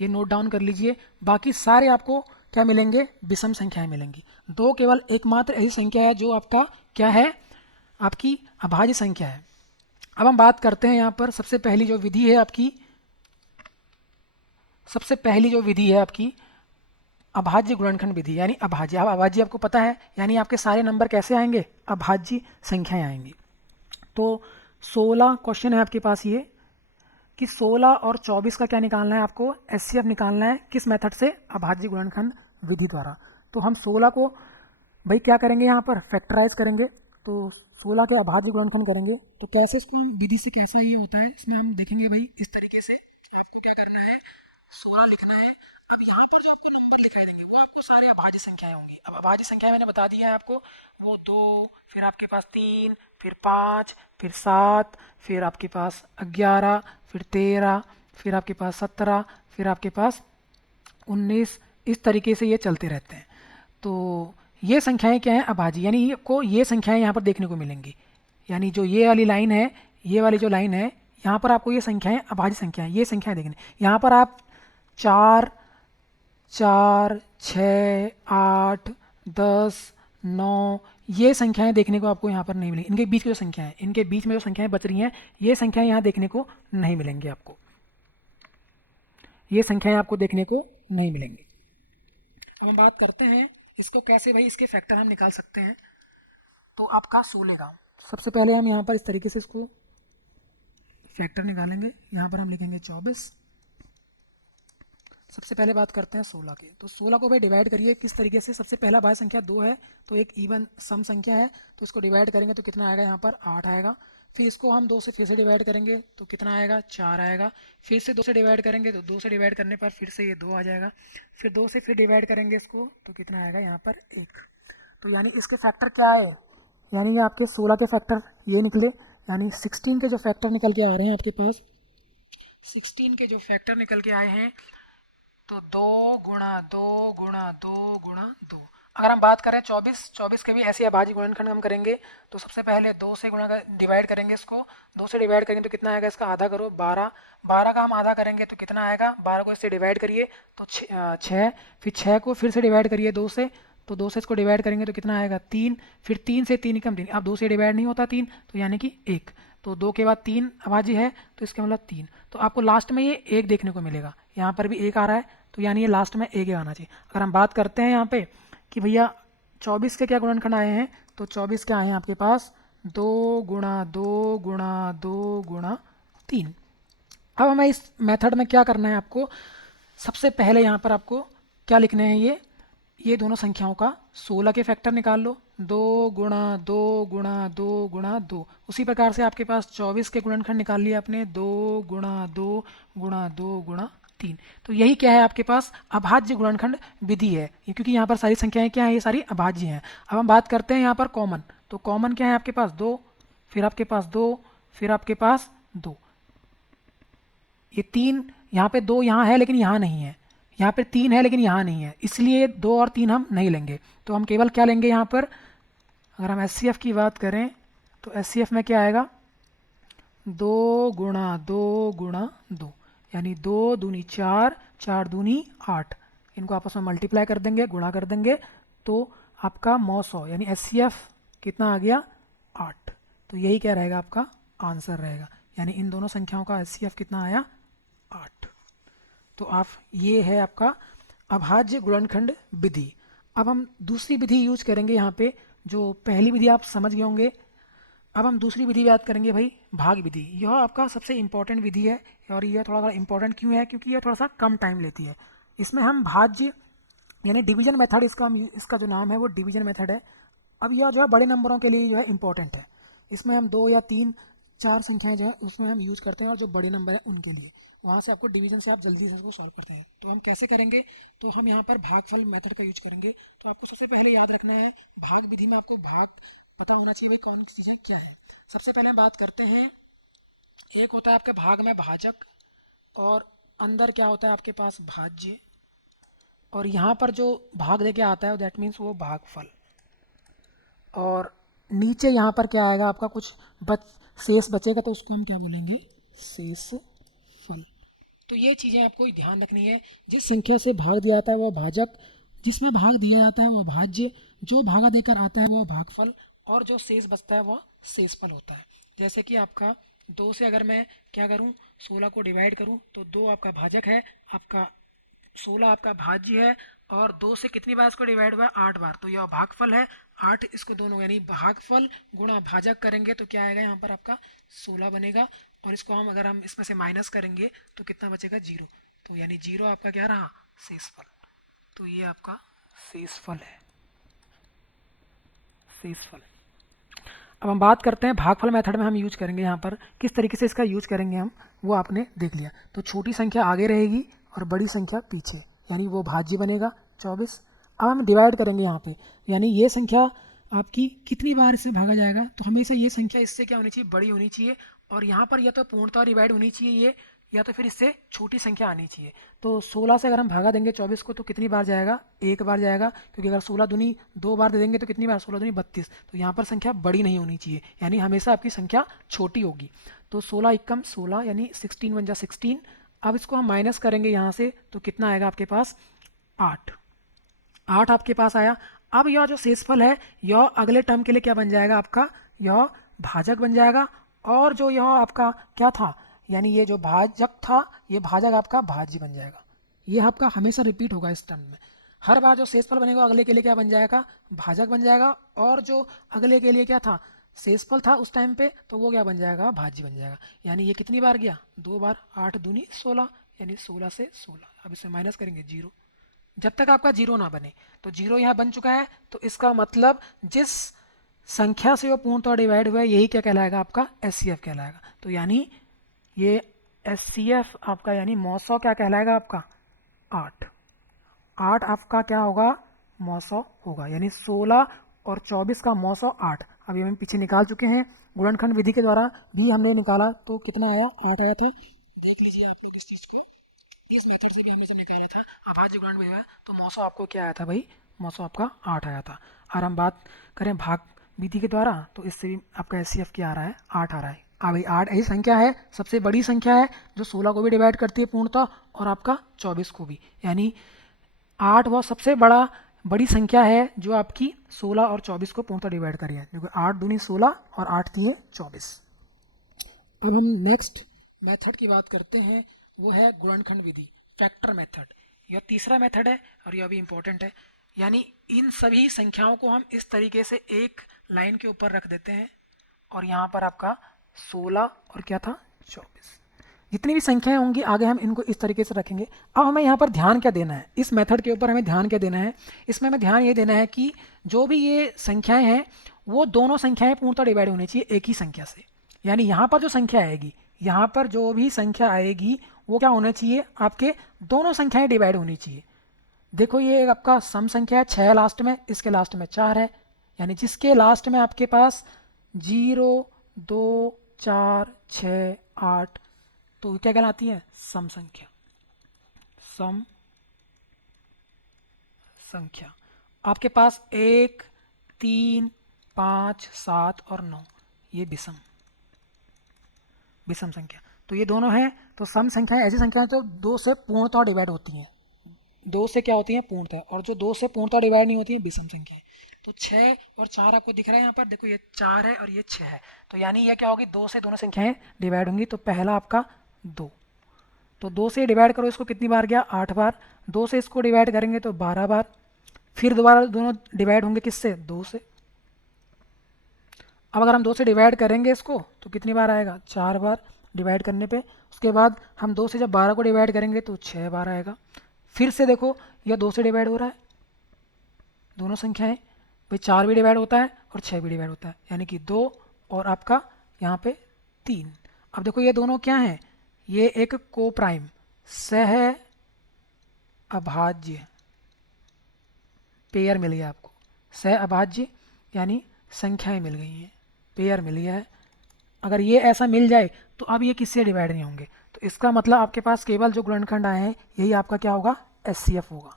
ये नोट डाउन कर लीजिए। बाकी सारे आपको क्या मिलेंगे? विषम संख्याएं मिलेंगी। 2 केवल एकमात्र ऐसी संख्या है जो आपका क्या है? आपकी अभाज्य संख्या है। अब हम बात करते हैं यहाँ पर सबसे पहली जो विधि है आपकी, सबसे पहली जो विधि है आपकी अभाज्य गुणनखंड विधि यानी अभाज्य। अब अभाज्य आपको पता है, यानी आपके सारे नंबर कैसे आएंगे? अभाज्य संख्याएं आएंगी। तो 16 क्वेश्चन है आपके पास ये कि 16 और 24 का क्या निकालना है आपको? एचसीएफ निकालना है। किस मेथड से? अभाज्य गुणनखंड विधि द्वारा। तो हम 16 को भाई क्या करेंगे? यहाँ पर फैक्टराइज करेंगे। तो 16 के अभाज्य गुणनखंड करेंगे। तो कैसे इसको हम विधि से कैसा ये होता है इसमें हम देखेंगे। भाई इस तरीके से आपको क्या करना है? 16 लिखना है। अब यहाँ पर जो आपको नंबर लिखाई देंगे वो आपको सारे अभाज्य संख्याएं होंगी। अब अभाज्य संख्याएं मैंने बता दिया है आपको, वो 2, फिर आपके पास 3, फिर 5, फिर 7, फिर आपके पास 11, फिर 13, फिर आपके पास 17, फिर आपके पास 19। इस तरीके से ये चलते रहते हैं। तो ये संख्याएं क्या हैं? अभाज्य, यानी ये संख्याएं यहाँ पर देखने को मिलेंगी। यानी जो ये वाली लाइन है, ये वाली जो लाइन है, यहाँ पर आपको ये संख्याएं अभाज्य संख्याएं, ये संख्याएं देखने। यहाँ पर आप 4, 4, 6, 8, 10, 9 ये संख्याएं देखने को आपको यहाँ पर नहीं मिलेंगी। इनके बीच की जो संख्या है, इनके बीच में जो संख्याएं बच रही हैं, ये संख्याएं यहाँ देखने को नहीं मिलेंगी आपको, ये संख्याएं आपको देखने को नहीं मिलेंगी। अब हम बात करते हैं इसको कैसे भाई इसके फैक्टर हम निकाल सकते हैं। तो आपका 16 का सबसे पहले हम यहाँ पर इस तरीके से इसको फैक्टर निकालेंगे। यहाँ पर हम लिखेंगे 24। सबसे पहले बात करते हैं 16 की। तो 16 को भाई डिवाइड करिए किस तरीके से? सबसे पहला भाज्य संख्या 2 है, तो एक इवन सम संख्या है, तो इसको डिवाइड करेंगे तो कितना आएगा? यहाँ पर 8 आएगा। फिर इसको हम 2 से फिर से डिवाइड करेंगे तो कितना आएगा? 4 आएगा। फिर से 2 से डिवाइड करेंगे तो 2 से डिवाइड करने पर फिर से ये 2 आ जाएगा। फिर 2 से फिर डिवाइड करेंगे इसको तो कितना आएगा? यहाँ पर 1। तो यानी इसके फैक्टर क्या है? यानी ये आपके 16 के फैक्टर ये निकले। यानी 16 के जो फैक्टर निकल के आ रहे हैं आपके पास, 16 के जो फैक्टर निकल के आए हैं, तो 2 गुणा 2 गुणा 2 गुणा 2। अगर हम बात करें 24 के भी ऐसे अभाज्य गुणनखंड हम करेंगे। तो सबसे पहले 2 से गुणा डिवाइड करेंगे इसको, 2 से डिवाइड करेंगे तो कितना आएगा? इसका आधा करो, 12। 12 का हम आधा करेंगे तो कितना आएगा? 12 को इससे डिवाइड करिए तो 6। फिर 6 को फिर से डिवाइड करिए 2 से, तो 2 से इसको डिवाइड करेंगे तो कितना आएगा? 3। फिर 3 से 3 कम 3, अब 2 से डिवाइड नहीं होता 3, तो यानी कि 1। तो 2 के बाद 3 अभाज्य है, तो इसका मतलब 3। तो आपको लास्ट में ये 1 देखने को मिलेगा। यहाँ पर भी 1 आ रहा है, तो यानी ये लास्ट में 1 आना चाहिए। अगर हम बात करते हैं यहाँ पे कि भैया 24 के क्या गुणनखंड आए हैं, तो 24 के आए हैं आपके पास 2 गुणा 2 गुणा 2 गुणा 3। अब हमें इस मेथड में क्या करना है आपको? सबसे पहले यहाँ पर आपको क्या लिखने हैं? ये दोनों संख्याओं का 16 के फैक्टर निकाल लो। 2 गुणा 2 गुणा 2 गुणा 2। उसी प्रकार से आपके पास 24 के गुणनखंड निकाल लिए आपने, 2 गुणा 2 गुणा 2 गुणा 3। तो यही क्या है आपके पास? अभाज्य गुणनखंड विधि है, क्योंकि यहाँ पर सारी संख्याएं क्या है? ये सारी अभाज्य हैं। अब हम बात करते हैं यहाँ पर कॉमन। तो कॉमन क्या है आपके पास? 2, फिर आपके पास 2, फिर आपके पास 2। ये 3 यहाँ पे 2 यहाँ है लेकिन यहाँ नहीं है, यहाँ पे 3 है लेकिन यहाँ नहीं है, इसलिए 2 और 3 हम नहीं लेंगे। तो हम केवल क्या लेंगे यहाँ पर, अगर हम एचसीएफ की बात करें तो एचसीएफ में क्या आएगा, 2 गुणा 2 यानी 2 दूनी 4, 4 दूनी 8, इनको आपस में मल्टीप्लाई कर देंगे, गुणा कर देंगे, तो आपका 900 यानी एचसीएफ कितना आ गया, 8। तो यही क्या रहेगा, आपका आंसर रहेगा, यानी इन दोनों संख्याओं का एचसीएफ कितना आया, 8। तो आप, ये है आपका अभाज्य गुणनखंड विधि। अब हम दूसरी विधि यूज करेंगे यहाँ पे, जो पहली विधि आप समझ गए होंगे। अब हम दूसरी विधि याद करेंगे भाई, भाग विधि। यह आपका सबसे इंपॉर्टेंट विधि है, और यह थोड़ा सा इंपॉर्टेंट क्यों है, क्योंकि यह थोड़ा सा कम टाइम लेती है। इसमें हम भाज्य यानी डिवीजन मेथड, इसका जो नाम है वो डिवीजन मेथड है। अब यह जो है बड़े नंबरों के लिए जो है इंपॉर्टेंट है। इसमें हम 2 या 3 4 संख्याएं जो है उसमें हम यूज़ करते हैं, और जो बड़े नंबर है उनके लिए वहाँ से आपको डिवीजन से आप जल्दी से उसको सॉल्व करते हैं। तो हम कैसे करेंगे, तो हम यहाँ पर भागफल मेथड का यूज करेंगे। तो आपको सबसे पहले याद रखना है, भाग विधि में आपको भाग पता होना चाहिए भाई कौन सी चीज़ें क्या है। सबसे पहले हम बात करते हैं, एक होता है आपके भाग में भाजक, और अंदर क्या होता है आपके पास, भाज्य, और यहाँ पर जो भाग देके आता है दैट मीन्स वो भागफल। और नीचे यहाँ पर क्या आएगा आपका, कुछ शेष बचेगा, तो उसको हम क्या बोलेंगे, शेष फल। तो ये चीज़ें आपको ध्यान रखनी है, जिस संख्या से भाग दिया जाता है वह भाजक, जिसमें भाग दिया जाता है वह भाज्य, जो भागा देकर आता है वह भागफल, और जो शेष बचता है वह शेषफल होता है। जैसे कि आपका 2 से अगर मैं क्या करूं, 16 को डिवाइड करूं, तो 2 आपका भाजक है, आपका 16 आपका भाज्य है, और 2 से कितनी बार इसको डिवाइड हुआ है, 8 बार, तो यह भागफल है। 8 इसको दोनों यानी भागफल गुणा भाजक करेंगे तो क्या आएगा, यहाँ पर आपका 16 बनेगा, और इसको हम अगर हम इसमें से माइनस करेंगे तो कितना बचेगा, 0। तो यानी 0 आपका क्या रहा, शेषफल। तो ये आपका शेषफल है, शेषफल। अब हम बात करते हैं भागफल मेथड में हम यूज करेंगे, यहाँ पर किस तरीके से इसका यूज करेंगे हम, वो आपने देख लिया। तो छोटी संख्या आगे रहेगी और बड़ी संख्या पीछे, यानी वो भाज्य बनेगा 24। अब हम डिवाइड करेंगे यहाँ पे, यानी ये संख्या आपकी कितनी बार इससे भागा जाएगा, तो हमेशा ये संख्या इससे क्या होनी चाहिए, बड़ी होनी चाहिए, और यहाँ पर या तो पूर्णतः डिवाइड होनी चाहिए ये, या तो फिर इससे छोटी संख्या आनी चाहिए। तो 16 से अगर हम भागा देंगे 24 को तो कितनी बार जाएगा, एक बार जाएगा, क्योंकि अगर 16 दूनी 2 बार दे देंगे तो कितनी बार, 16 दूनी 32। तो यहाँ पर संख्या बड़ी नहीं होनी चाहिए, यानी हमेशा आपकी संख्या छोटी होगी। तो 16 एकम 16 यानी 16 बन जा 16। अब इसको हम माइनस करेंगे यहाँ से, तो कितना आएगा आपके पास, 8। 8 आपके पास आया। अब यह जो शेषफल है यह अगले टर्म के लिए क्या बन जाएगा आपका, यह भाजक बन जाएगा, और जो यह आपका क्या था, यानी ये जो भाजक था ये भाजक आपका भाज्य बन जाएगा। ये आपका हमेशा रिपीट होगा इस टर्म में, हर बार जो शेषफल बनेगा अगले के लिए क्या बन जाएगा, भाजक बन जाएगा, और जो अगले के लिए क्या था, शेषफल था उस टाइम पे, तो वो क्या बन जाएगा, भाज्य बन जाएगा। यानी ये कितनी बार गया, 2 बार, 8 दूनी 16, यानी 16 से 16। अब इसे माइनस करेंगे 0, जब तक आपका 0 ना बने। तो 0 यहाँ बन चुका है, तो इसका मतलब जिस संख्या से वो पूर्णतः डिवाइड हुआ है यही क्या कहलाएगा, आपका एचसीएफ कहलाएगा। तो यानी ये एचसीएफ आपका यानी 900 क्या कहलाएगा आपका, 8। 8 आपका क्या होगा, 900 होगा, यानी 16 और 24 का 908। अभी हम पीछे निकाल चुके हैं, गुणनखंड विधि के द्वारा भी हमने निकाला, तो कितना आया, 8 आया था। देख लीजिए आप लोग इस चीज़ को, इस मेथड से भी हमने सब निकाला था। अभाज्य गुणन विधि में तो 900 आपको क्या आया था भाई, 900 आपका 8 आया था। और हम बात करें भाग विधि के द्वारा, तो इससे भी आपका एचसीएफ क्या आ रहा है, 8 आ रहा है। भाई 8 ऐसी संख्या है, सबसे बड़ी संख्या है, जो 16 को भी डिवाइड करती है पूर्णतः, और आपका 24 को भी, यानी 8 वह सबसे बड़ी संख्या है जो आपकी 16 और 24 को पूर्णतः डिवाइड करी है, क्योंकि 8 दूनी 16 और 8 दिए 24। अब हम नेक्स्ट मेथड की बात करते हैं, वो है गुणनखंड विधि, फैक्टर मेथड। यह तीसरा मेथड है और यह भी इम्पोर्टेंट है। यानी इन सभी संख्याओं को हम इस तरीके से एक लाइन के ऊपर रख देते हैं, और यहाँ पर आपका 16 और क्या था, 24। जितनी भी संख्याएं होंगी आगे हम इनको इस तरीके से रखेंगे। अब हमें यहाँ पर ध्यान क्या देना है, इस मेथड के ऊपर हमें ध्यान क्या देना है, इसमें हमें ध्यान ये देना है कि जो भी ये संख्याएं हैं वो दोनों संख्याएं पूर्णतः डिवाइड होनी चाहिए एक ही संख्या से। यानी यहाँ पर जो संख्या आएगी, यहाँ पर जो भी संख्या आएगी वो क्या होना चाहिए, आपके दोनों संख्याएं डिवाइड होनी चाहिए। देखो ये आपका सम संख्या है 6 लास्ट में, इसके लास्ट में 4 है, यानी जिसके लास्ट में आपके पास 0 2 4 6 8, तो क्या कहलाती है, सम संख्या, सम संख्या। आपके पास 1, 3, 5, 7 और 9 ये विषम संख्या। तो ये दोनों हैं। तो सम संख्याएं ऐसी संख्याएं तो 2 से पूर्णतः डिवाइड होती हैं, 2 से क्या होती हैं पूर्णतः, और जो 2 से पूर्णतः डिवाइड नहीं होती हैं विषम संख्याएं। तो 6 और 4 आपको दिख रहा है यहाँ पर, देखो ये 4 है और ये 6 है, तो यानी ये क्या होगी, 2 से दोनों संख्याएं डिवाइड होंगी। तो पहला आपका 2, तो 2 से डिवाइड करो इसको, कितनी बार गया 8 बार। 2 से इसको डिवाइड करेंगे तो 12 बार। फिर दोबारा दोनों डिवाइड होंगे किससे, 2 से। अब अगर हम 2 से डिवाइड करेंगे इसको तो कितनी बार आएगा, 4 बार डिवाइड करने पे। उसके बाद हम 2 से जब 12 को डिवाइड करेंगे तो 6 बार आएगा। फिर से देखो यह 2 से डिवाइड हो रहा है, दोनों संख्याएं भाई, 4 भी डिवाइड होता है और 6 भी डिवाइड होता है, यानी कि 2 और आपका यहाँ पे 3। अब देखो ये दोनों क्या हैं, ये एक को प्राइम सह अभाज्य पेयर मिल गया आपको, सह अभाज्य यानी संख्याएं मिल गई हैं, पेयर मिल गया है। अगर ये ऐसा मिल जाए तो अब ये किससे डिवाइड नहीं होंगे, तो इसका मतलब आपके पास केवल जो गुणनखंड आए हैं यही आपका क्या होगा, एचसीएफ होगा।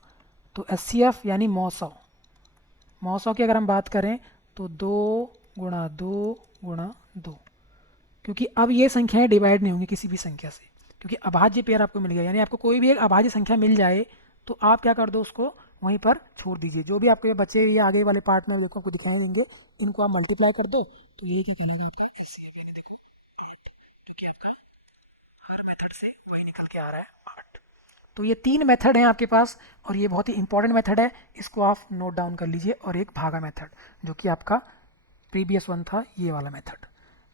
तो एचसीएफ यानी मौसौ की अगर हम बात करें तो 2 गुणा 2 गुणा 2, क्योंकि अब ये संख्याएं डिवाइड नहीं होंगी किसी भी संख्या से, क्योंकि अभाज्य पेयर आपको मिल गया। यानी आपको कोई भी एक अभाज्य संख्या मिल जाए तो आप क्या कर दो, उसको वहीं पर छोड़ दीजिए। जो भी आपके बचे ये आगे वाले पार्ट में देखो आपको दिखाई देंगे, इनको आप मल्टीप्लाई कर दो तो ये क्या कहलाएगा आपका एचसीएफ। देखो 8, क्योंकि आपका हर मेथड से वही निकल के आ रहा है 8। तो ये 3 मेथड हैं आपके पास और ये बहुत ही इंपॉर्टेंट मेथड है, इसको आप नोट डाउन कर लीजिए। और एक भागा मेथड जो कि आपका प्रीवियस वन था, ये वाला मेथड,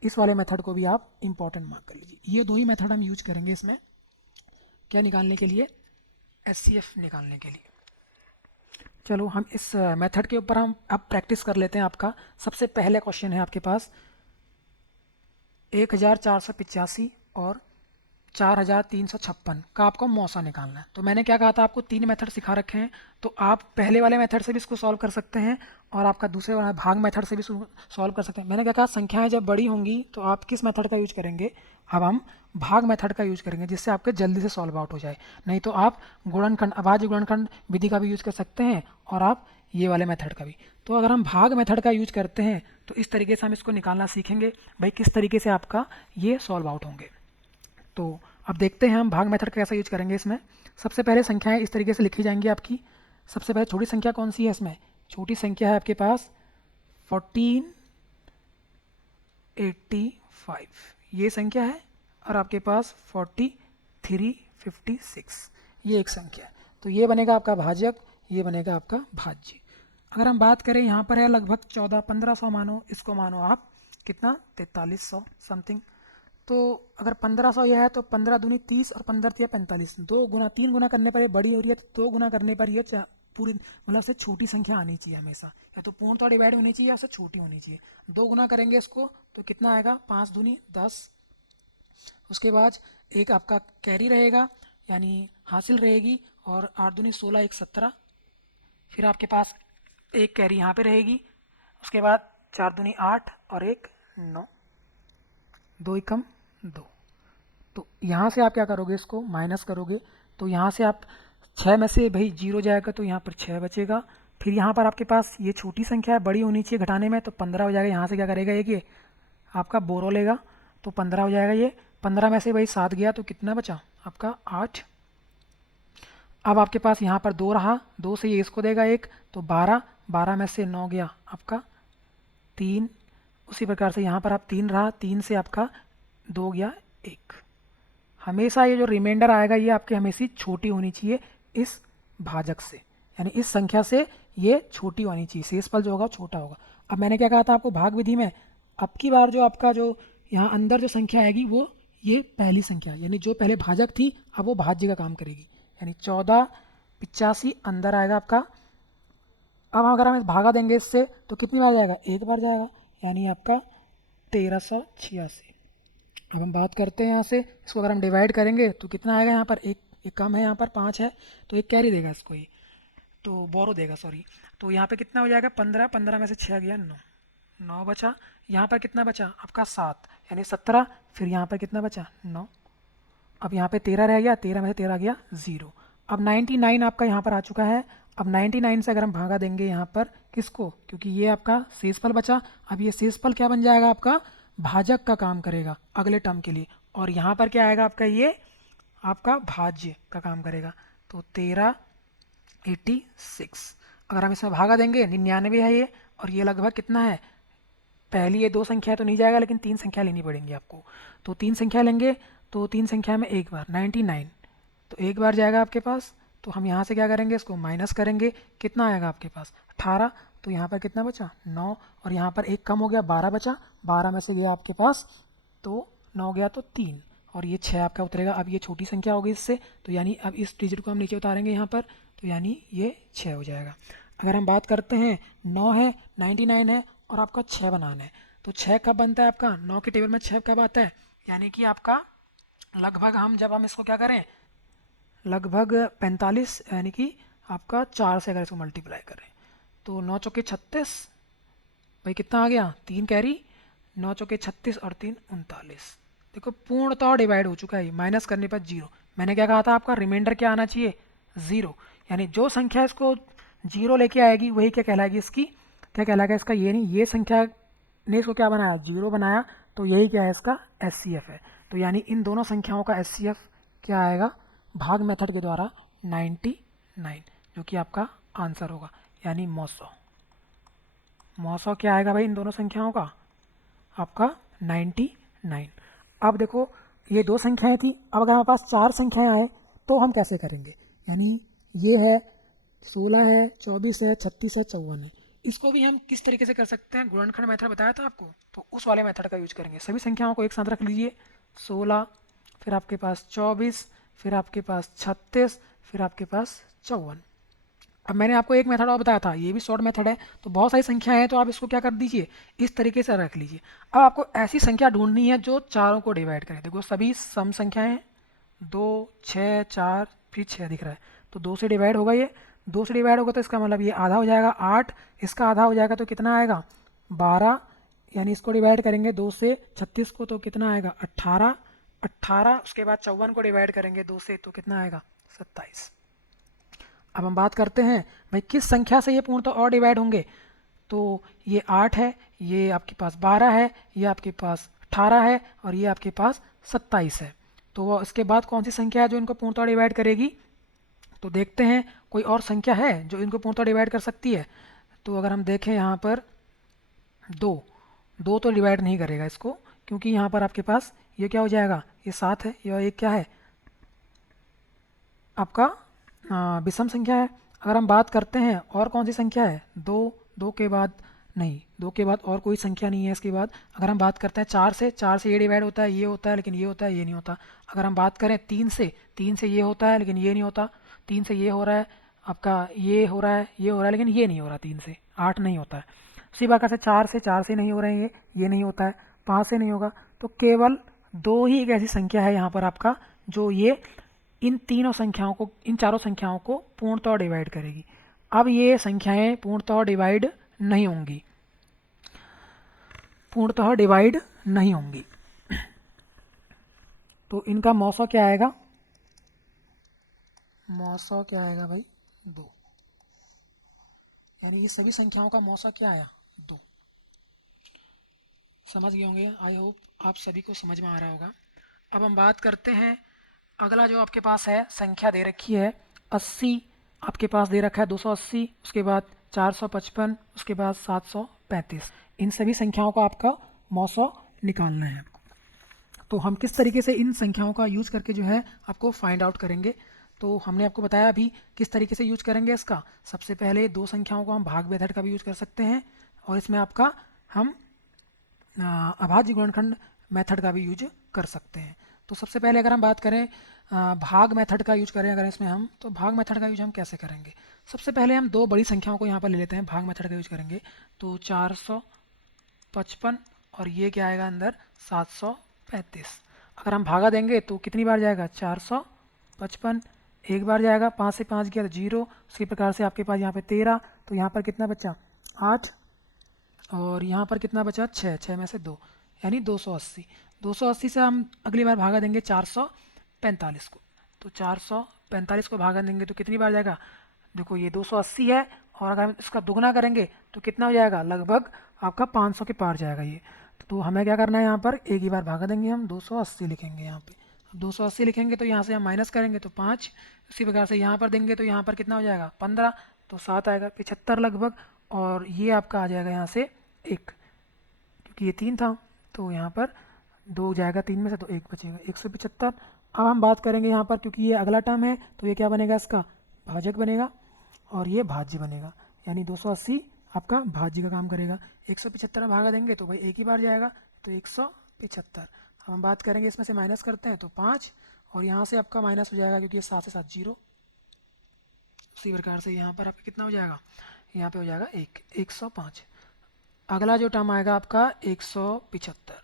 इस वाले मेथड को भी आप इंपॉर्टेंट मार्क कर लीजिए। ये 2 ही मेथड हम यूज करेंगे इसमें, क्या निकालने के लिए, एचसीएफ निकालने के लिए। चलो हम इस मेथड के ऊपर हम अब प्रैक्टिस कर लेते हैं। आपका सबसे पहले क्वेश्चन है आपके पास 1485 और 4356 का आपको मौसा निकालना है। तो मैंने क्या कहा था, आपको 3 मेथड सिखा रखे हैं, तो आप पहले वाले मेथड से भी इसको सॉल्व कर सकते हैं और आपका दूसरे वाला भाग मेथड से भी सॉल्व कर सकते हैं। मैंने क्या कहा, संख्याएं जब बड़ी होंगी तो आप किस मेथड का यूज करेंगे, अब हम भाग मेथड का यूज करेंगे, जिससे आपके जल्दी से सॉल्व आउट हो जाए। नहीं तो आप गुणनखंड, अभाज्य गुणनखंड विधि का भी यूज कर सकते हैं और आप ये वाले मेथड का भी। तो अगर हम भाग मेथड का यूज करते हैं तो इस तरीके से हम इसको निकालना सीखेंगे भाई, किस तरीके से आपका ये सॉल्व आउट होंगे। तो अब देखते हैं हम भाग मेथड कैसा यूज करेंगे इसमें। सबसे पहले संख्याएं इस तरीके से लिखी जाएंगी आपकी। सबसे पहले छोटी संख्या कौन सी है इसमें, छोटी संख्या है आपके पास 1485 ये संख्या है, और आपके पास 4356 ये एक संख्या है। तो ये बनेगा आपका भाजक, ये बनेगा आपका भाज्य। अगर हम बात करें यहाँ पर है लगभग 1400-1500 मानो, इसको मानो आप कितना 4300 समथिंग। तो अगर 1500 यह है तो 15 दूनी 30 और 15 तिया 45, 2 गुना 3 गुना करने पर ये बड़ी हो रही है, तो 2 गुना करने पर ये पूरी मतलब उससे छोटी संख्या आनी चाहिए हमेशा, या तो पूर्णतः डिवाइड होनी चाहिए या उससे छोटी होनी चाहिए। 2 गुना करेंगे इसको तो कितना आएगा, 5 दूनी 10। उसके बाद एक आपका कैरी रहेगा यानी हासिल रहेगी, और 8 दूनी 16, 1 17। फिर आपके पास एक कैरी यहाँ पे रहेगी। उसके बाद 4 दूनी 8 और 1 9, 2 एकम 2। तो यहाँ से आप क्या करोगे, इसको माइनस करोगे तो यहाँ से आप 6 में से भाई 0 जाएगा तो यहाँ पर 6 बचेगा। फिर यहाँ पर आपके पास ये छोटी संख्या है, बड़ी होनी चाहिए घटाने में, तो 15 हो जाएगा। यहाँ से क्या करेगा, ये आपका बोरो लेगा तो 15 हो जाएगा। ये 15 में से भाई 7 गया तो कितना बचा आपका 8। अब आपके पास यहाँ पर 2 रहा, 2 से ये इसको देगा 1 तो 12, 12 में से 9 गया आपका 3। उसी प्रकार से यहाँ पर आप 3 रहा, 3 से आपका 2 गया 1। हमेशा ये जो रिमाइंडर आएगा ये आपके हमेशा छोटी होनी चाहिए इस भाजक से, यानी इस संख्या से ये छोटी होनी चाहिए, शेषफल जो होगा छोटा होगा। अब मैंने क्या कहा था आपको भाग विधि में, अब की बार जो आपका जो यहाँ अंदर जो संख्या आएगी वो ये पहली संख्या, यानी जो पहले भाजक थी अब वो भाज्य का काम करेगी, यानी 1485 अंदर आएगा आपका। अब अगर हम इस भागा देंगे इससे तो कितनी बार जाएगा, एक बार जाएगा, यानी आपका 1386। अब हम बात करते हैं यहाँ से, इसको अगर हम डिवाइड करेंगे तो कितना आएगा, यहाँ पर एक कम है, यहाँ पर 5 है तो एक कैरी देगा इसको, ये तो बोरो देगा सॉरी। तो यहाँ पे कितना हो जाएगा 15, 15 में से 6 गया 9, 9 बचा। यहाँ पर कितना बचा आपका 7 यानी 17। फिर यहाँ पर कितना बचा 9। अब यहाँ पे 13 रह गया, 13 में से 13 गया 0। अब 99 आपका यहाँ पर आ चुका है अब 99 से अगर हम भागा देंगे यहाँ पर किसको, क्योंकि ये आपका शेषफल बचा, अब ये शेषफल क्या बन जाएगा आपका, भाजक का काम करेगा अगले टर्म के लिए, और यहाँ पर क्या आएगा आपका, ये आपका भाज्य का काम करेगा। तो 1386 अगर हम इसमें भागा देंगे, 99 है ये, और ये लगभग कितना है, पहली ये दो संख्या तो नहीं जाएगा, लेकिन तीन संख्या लेनी पड़ेंगी आपको। तो तीन संख्या लेंगे, तो तीन संख्या में एक बार 99, तो एक बार जाएगा आपके पास। तो हम यहाँ से क्या करेंगे, इसको माइनस करेंगे, कितना आएगा आपके पास 18। तो यहाँ पर कितना बचा 9, और यहाँ पर एक कम हो गया 12 बचा, 12 में से गया आपके पास तो 9 गया तो 3, और ये 6 आपका उतरेगा। अब ये छोटी संख्या होगी इससे, तो यानी अब इस डिजिट को हम नीचे उतारेंगे यहाँ पर, तो यानी ये 6 हो जाएगा। अगर हम बात करते हैं 9 है, 99 है, और आपका 6 बनाना है, तो 6 कब बनता है आपका, 9 के टेबल में 6 कब आता है, यानी कि आपका लगभग हम जब हम इसको क्या करें, लगभग 45, यानी कि आपका 4 से अगर इसको मल्टीप्लाई करें तो 9 चौके 36, भाई कितना आ गया 3 कैरी, 9 चौके 36 और 3 39। देखो पूर्णतः डिवाइड हो चुका है, माइनस करने पर जीरो। मैंने क्या कहा था आपका, रिमाइंडर क्या आना चाहिए, ज़ीरो, यानी जो संख्या इसको जीरो लेके आएगी वही क्या कहलाएगी, इसकी क्या कहलाएगा, इसका ये नहीं, ये संख्या ने इसको क्या बनाया, जीरो बनाया, तो यही क्या है, इसका एचसीएफ है। तो यानी इन दोनों संख्याओं का एचसीएफ क्या आएगा, भाग मेथड के द्वारा 99, जो कि आपका आंसर होगा, यानी 900। 900 क्या आएगा भाई इन दोनों संख्याओं का, आपका 99। अब देखो ये दो संख्याएं थी, अब अगर हमारे पास चार संख्याएं आए तो हम कैसे करेंगे, यानी ये है 16 है, 24 है, 36 है, 54 है, इसको भी हम किस तरीके से कर सकते हैं, गुणनखंड मेथड बताया था आपको, तो उस वाले मेथड का यूज करेंगे। सभी संख्याओं को एक साथ रख लीजिए, 16, फिर आपके पास 24, फिर आपके पास 36, फिर आपके पास 54। अब मैंने आपको एक मेथड और बताया था, ये भी शॉर्ट मेथड है, तो बहुत सारी संख्या है, तो आप इसको क्या कर दीजिए, इस तरीके से रख लीजिए। अब आपको ऐसी संख्या ढूंढनी है जो चारों को डिवाइड करे। देखो सभी सम संख्याएं हैं, 2, 6, 4, फिर 6 दिख रहा है, तो 2 से डिवाइड होगा, ये 2 से डिवाइड होगा तो इसका मतलब ये आधा हो जाएगा 8, इसका आधा हो जाएगा तो कितना आएगा 12, यानी इसको डिवाइड करेंगे 2 से 36 को तो कितना आएगा 18, 18 उसके बाद 54 को डिवाइड करेंगे 2 से तो कितना आएगा 27। अब हम बात करते हैं भाई किस संख्या से ये पूर्णतः और डिवाइड होंगे, तो ये 8 है, ये आपके पास 12 है, ये आपके पास 18 है, और ये आपके पास 27 है। तो वो इसके बाद कौन सी संख्या है जो इनको पूर्णतः डिवाइड करेगी, तो देखते हैं कोई और संख्या है जो इनको पूर्णतः डिवाइड कर सकती है। तो अगर हम देखें यहाँ पर दो, दो तो डिवाइड नहीं करेगा इसको, क्योंकि यहाँ पर आपके पास ये क्या हो जाएगा, ये 7 है, यह एक क्या है आपका विषम संख्या है। अगर हम बात करते हैं और कौन सी संख्या है, दो, दो के बाद नहीं, दो के बाद और कोई संख्या नहीं है इसके बाद। अगर हम बात करते हैं चार से, चार से ये डिवाइड होता है, ये होता है, लेकिन ये होता है, ये नहीं होता। अगर हम बात करें तीन से, तीन से ये होता है लेकिन ये नहीं होता, तीन से ये हो रहा है आपका, ये हो रहा है, ये हो रहा है, लेकिन ये नहीं हो रहा, तीन से 8 नहीं होता है। उसी प्रकार से चार से, चार से नहीं हो रहे हैं, ये नहीं होता है, पाँच से नहीं होगा। तो केवल दो ही एक ऐसी संख्या है यहाँ पर आपका जो ये इन तीनों संख्याओं को, इन चारों संख्याओं को पूर्णतः डिवाइड करेगी। अब ये संख्याएं पूर्णतः डिवाइड नहीं होंगी, पूर्णतः डिवाइड नहीं होंगी, तो इनका मौसा क्या आएगा, मौसा क्या आएगा भाई 2, यानी ये सभी संख्याओं का मौसा क्या आया 2। समझ गए होंगे, आई होप आप सभी को समझ में आ रहा होगा। अब हम बात करते हैं अगला जो आपके पास है, संख्या दे रखी है 80, आपके पास दे रखा है 280, उसके बाद 455, उसके बाद 735। इन सभी संख्याओं का आपका मौसा निकालना है आपको। तो हम किस तरीके से इन संख्याओं का यूज़ करके जो है आपको फाइंड आउट करेंगे, तो हमने आपको बताया अभी किस तरीके से यूज करेंगे इसका। सबसे पहले दो संख्याओं को हम भाग मेथड का भी यूज कर सकते हैं, और इसमें आपका हम अभाज्य गुणनखंड मेथड का भी यूज कर सकते हैं। तो सबसे पहले अगर हम बात करें भाग मेथड का यूज करें अगर इसमें हम, तो भाग मेथड का यूज हम कैसे करेंगे। सबसे पहले हम दो बड़ी संख्याओं को यहाँ पर ले लेते हैं, भाग मेथड का यूज करेंगे। तो 455 और ये क्या आएगा अंदर 735। अगर हम भागा देंगे तो कितनी बार जाएगा 455, एक बार जाएगा, 5 से 5 गया तो 0। उसी प्रकार से आपके पास यहाँ पे 13, तो यहाँ पर कितना बचा 8, और यहाँ पर कितना बचा 6, 6 में से 2, यानी 280। 280 से हम अगली बार भागा देंगे 445 को, तो 445 को भागा देंगे तो कितनी बार जाएगा देखो ये 280 है, और अगर हम इसका दुगना करेंगे तो कितना हो जाएगा, लगभग आपका 500 के पार जाएगा ये। तो हमें क्या करना है, यहाँ पर एक ही बार भागा देंगे, हम 280 लिखेंगे यहाँ पे। अब 280 लिखेंगे तो यहाँ से हम माइनस करेंगे तो 5, उसी प्रकार से यहाँ पर देंगे तो यहाँ पर कितना हो जाएगा 15, तो 7 आएगा, 75 लगभग। और ये आपका आ जाएगा यहाँ से 1, क्योंकि ये 3 था तो यहाँ पर 2 जाएगा 3 में से, तो 1 बचेगा, 175। अब हम बात करेंगे यहाँ पर, क्योंकि ये अगला टर्म है तो ये क्या बनेगा, इसका भाजक बनेगा और ये भाज्य बनेगा, यानी 280 आपका भाज्य का काम करेगा। 175 में भागा देंगे तो भाई एक ही बार जाएगा, तो 175। अब हम बात करेंगे इसमें से माइनस करते हैं तो 5, और यहाँ से आपका माइनस हो जाएगा क्योंकि ये 7 से 7 जीरो। उसी प्रकार से यहाँ पर आपका कितना हो जाएगा, यहाँ पे हो जाएगा 105। अगला जो टर्म आएगा आपका 175,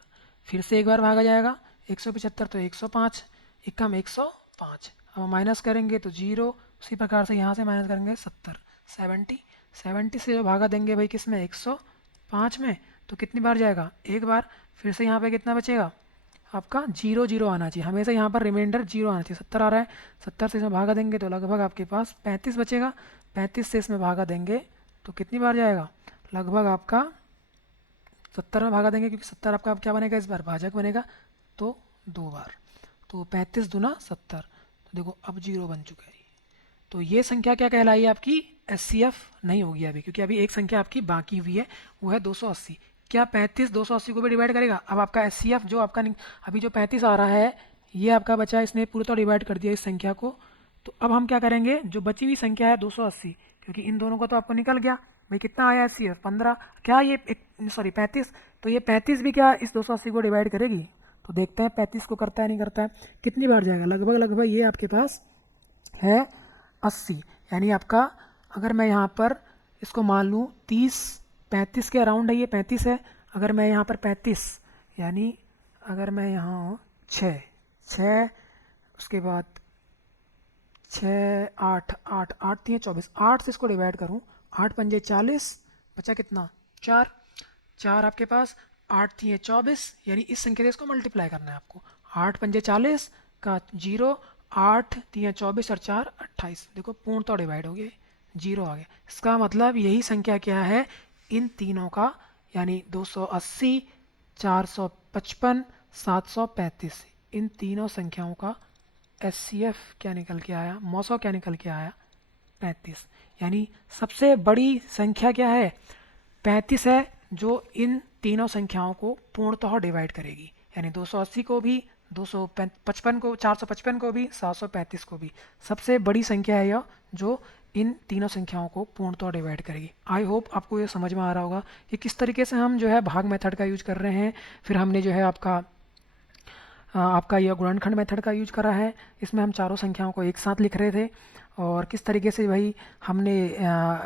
फिर से एक बार भागा जाएगा, 175 तो 105, इक्कम 105। अब हम माइनस करेंगे तो 0, उसी प्रकार से यहाँ से माइनस करेंगे 70 70 से जो भागा देंगे भाई किस में, 105 में, तो कितनी बार जाएगा, एक बार। फिर से यहाँ पे कितना बचेगा आपका, 0 आना चाहिए, हमेशा यहाँ पर रिमाइंडर 0 आना चाहिए। 70 आ रहा है, 70 से इसमें भागा देंगे तो लगभग आपके पास 35 बचेगा, 35 से इसमें भागा देंगे तो कितनी बार जाएगा, लगभग आपका 70 में भागा देंगे, क्योंकि 70 आपका अब क्या बनेगा, इस बार भाजक बनेगा, तो 2 बार, तो 35 दूना 70। तो देखो अब 0 बन चुका है। तो ये संख्या क्या कहलाई है आपकी, एचसीएफ नहीं होगी अभी, क्योंकि अभी एक संख्या आपकी बाकी हुई है, वो है 280। क्या 35 280 को भी डिवाइड करेगा, अब आपका एचसीएफ जो आपका अभी जो 35 आ रहा है ये आपका बचा, इसने पूरा तो डिवाइड कर दिया इस संख्या को। तो अब हम क्या करेंगे, जो बची हुई संख्या है 280, क्योंकि इन दोनों का तो आपको निकल गया भाई, कितना आया एचसीएफ 15, क्या ये सॉरी 35, तो ये 35 भी क्या इस 280 को डिवाइड करेगी, तो देखते हैं 35 को करता है नहीं करता है, कितनी बार जाएगा, लगभग लगभग ये आपके पास है 80, यानी आपका अगर मैं यहाँ पर इसको मान लूँ 30 35 के अराउंड है, ये 35 है, अगर मैं यहाँ पर 35 यानी अगर मैं यहाँ 6 6 उसके बाद 6 8 8 8 3 24, 8 से इसको डिवाइड करूँ, 8 पंजे 40, बचा कितना 4 4 आपके पास, 8 थी 24, यानी इस संख्या से इसको मल्टीप्लाई करना है आपको, 8 पंजे 40 का 0, 8 3 24 और 4 28, देखो पूर्ण तो डिवाइड हो गया, 0 आ गया। इसका मतलब यही संख्या क्या है, इन तीनों का, यानी 280 455 735, इन तीनों संख्याओं का एचसीएफ क्या निकल के आया, मौसो क्या निकल के आया, 35। यानी सबसे बड़ी संख्या क्या है, 35 है, जो इन तीनों संख्याओं को पूर्णतः डिवाइड करेगी, यानी 280 को भी, 255 को, 455 को भी, 735 को भी, सबसे बड़ी संख्या है यह जो इन तीनों संख्याओं को पूर्णतः डिवाइड करेगी। आई होप आपको ये समझ में आ रहा होगा कि किस तरीके से हम जो है भाग मेथड का यूज कर रहे हैं। फिर हमने जो है आपका यह गुणनखंड मेथड का यूज करा है, इसमें हम चारों संख्याओं को एक साथ लिख रहे थे, और किस तरीके से भाई हमने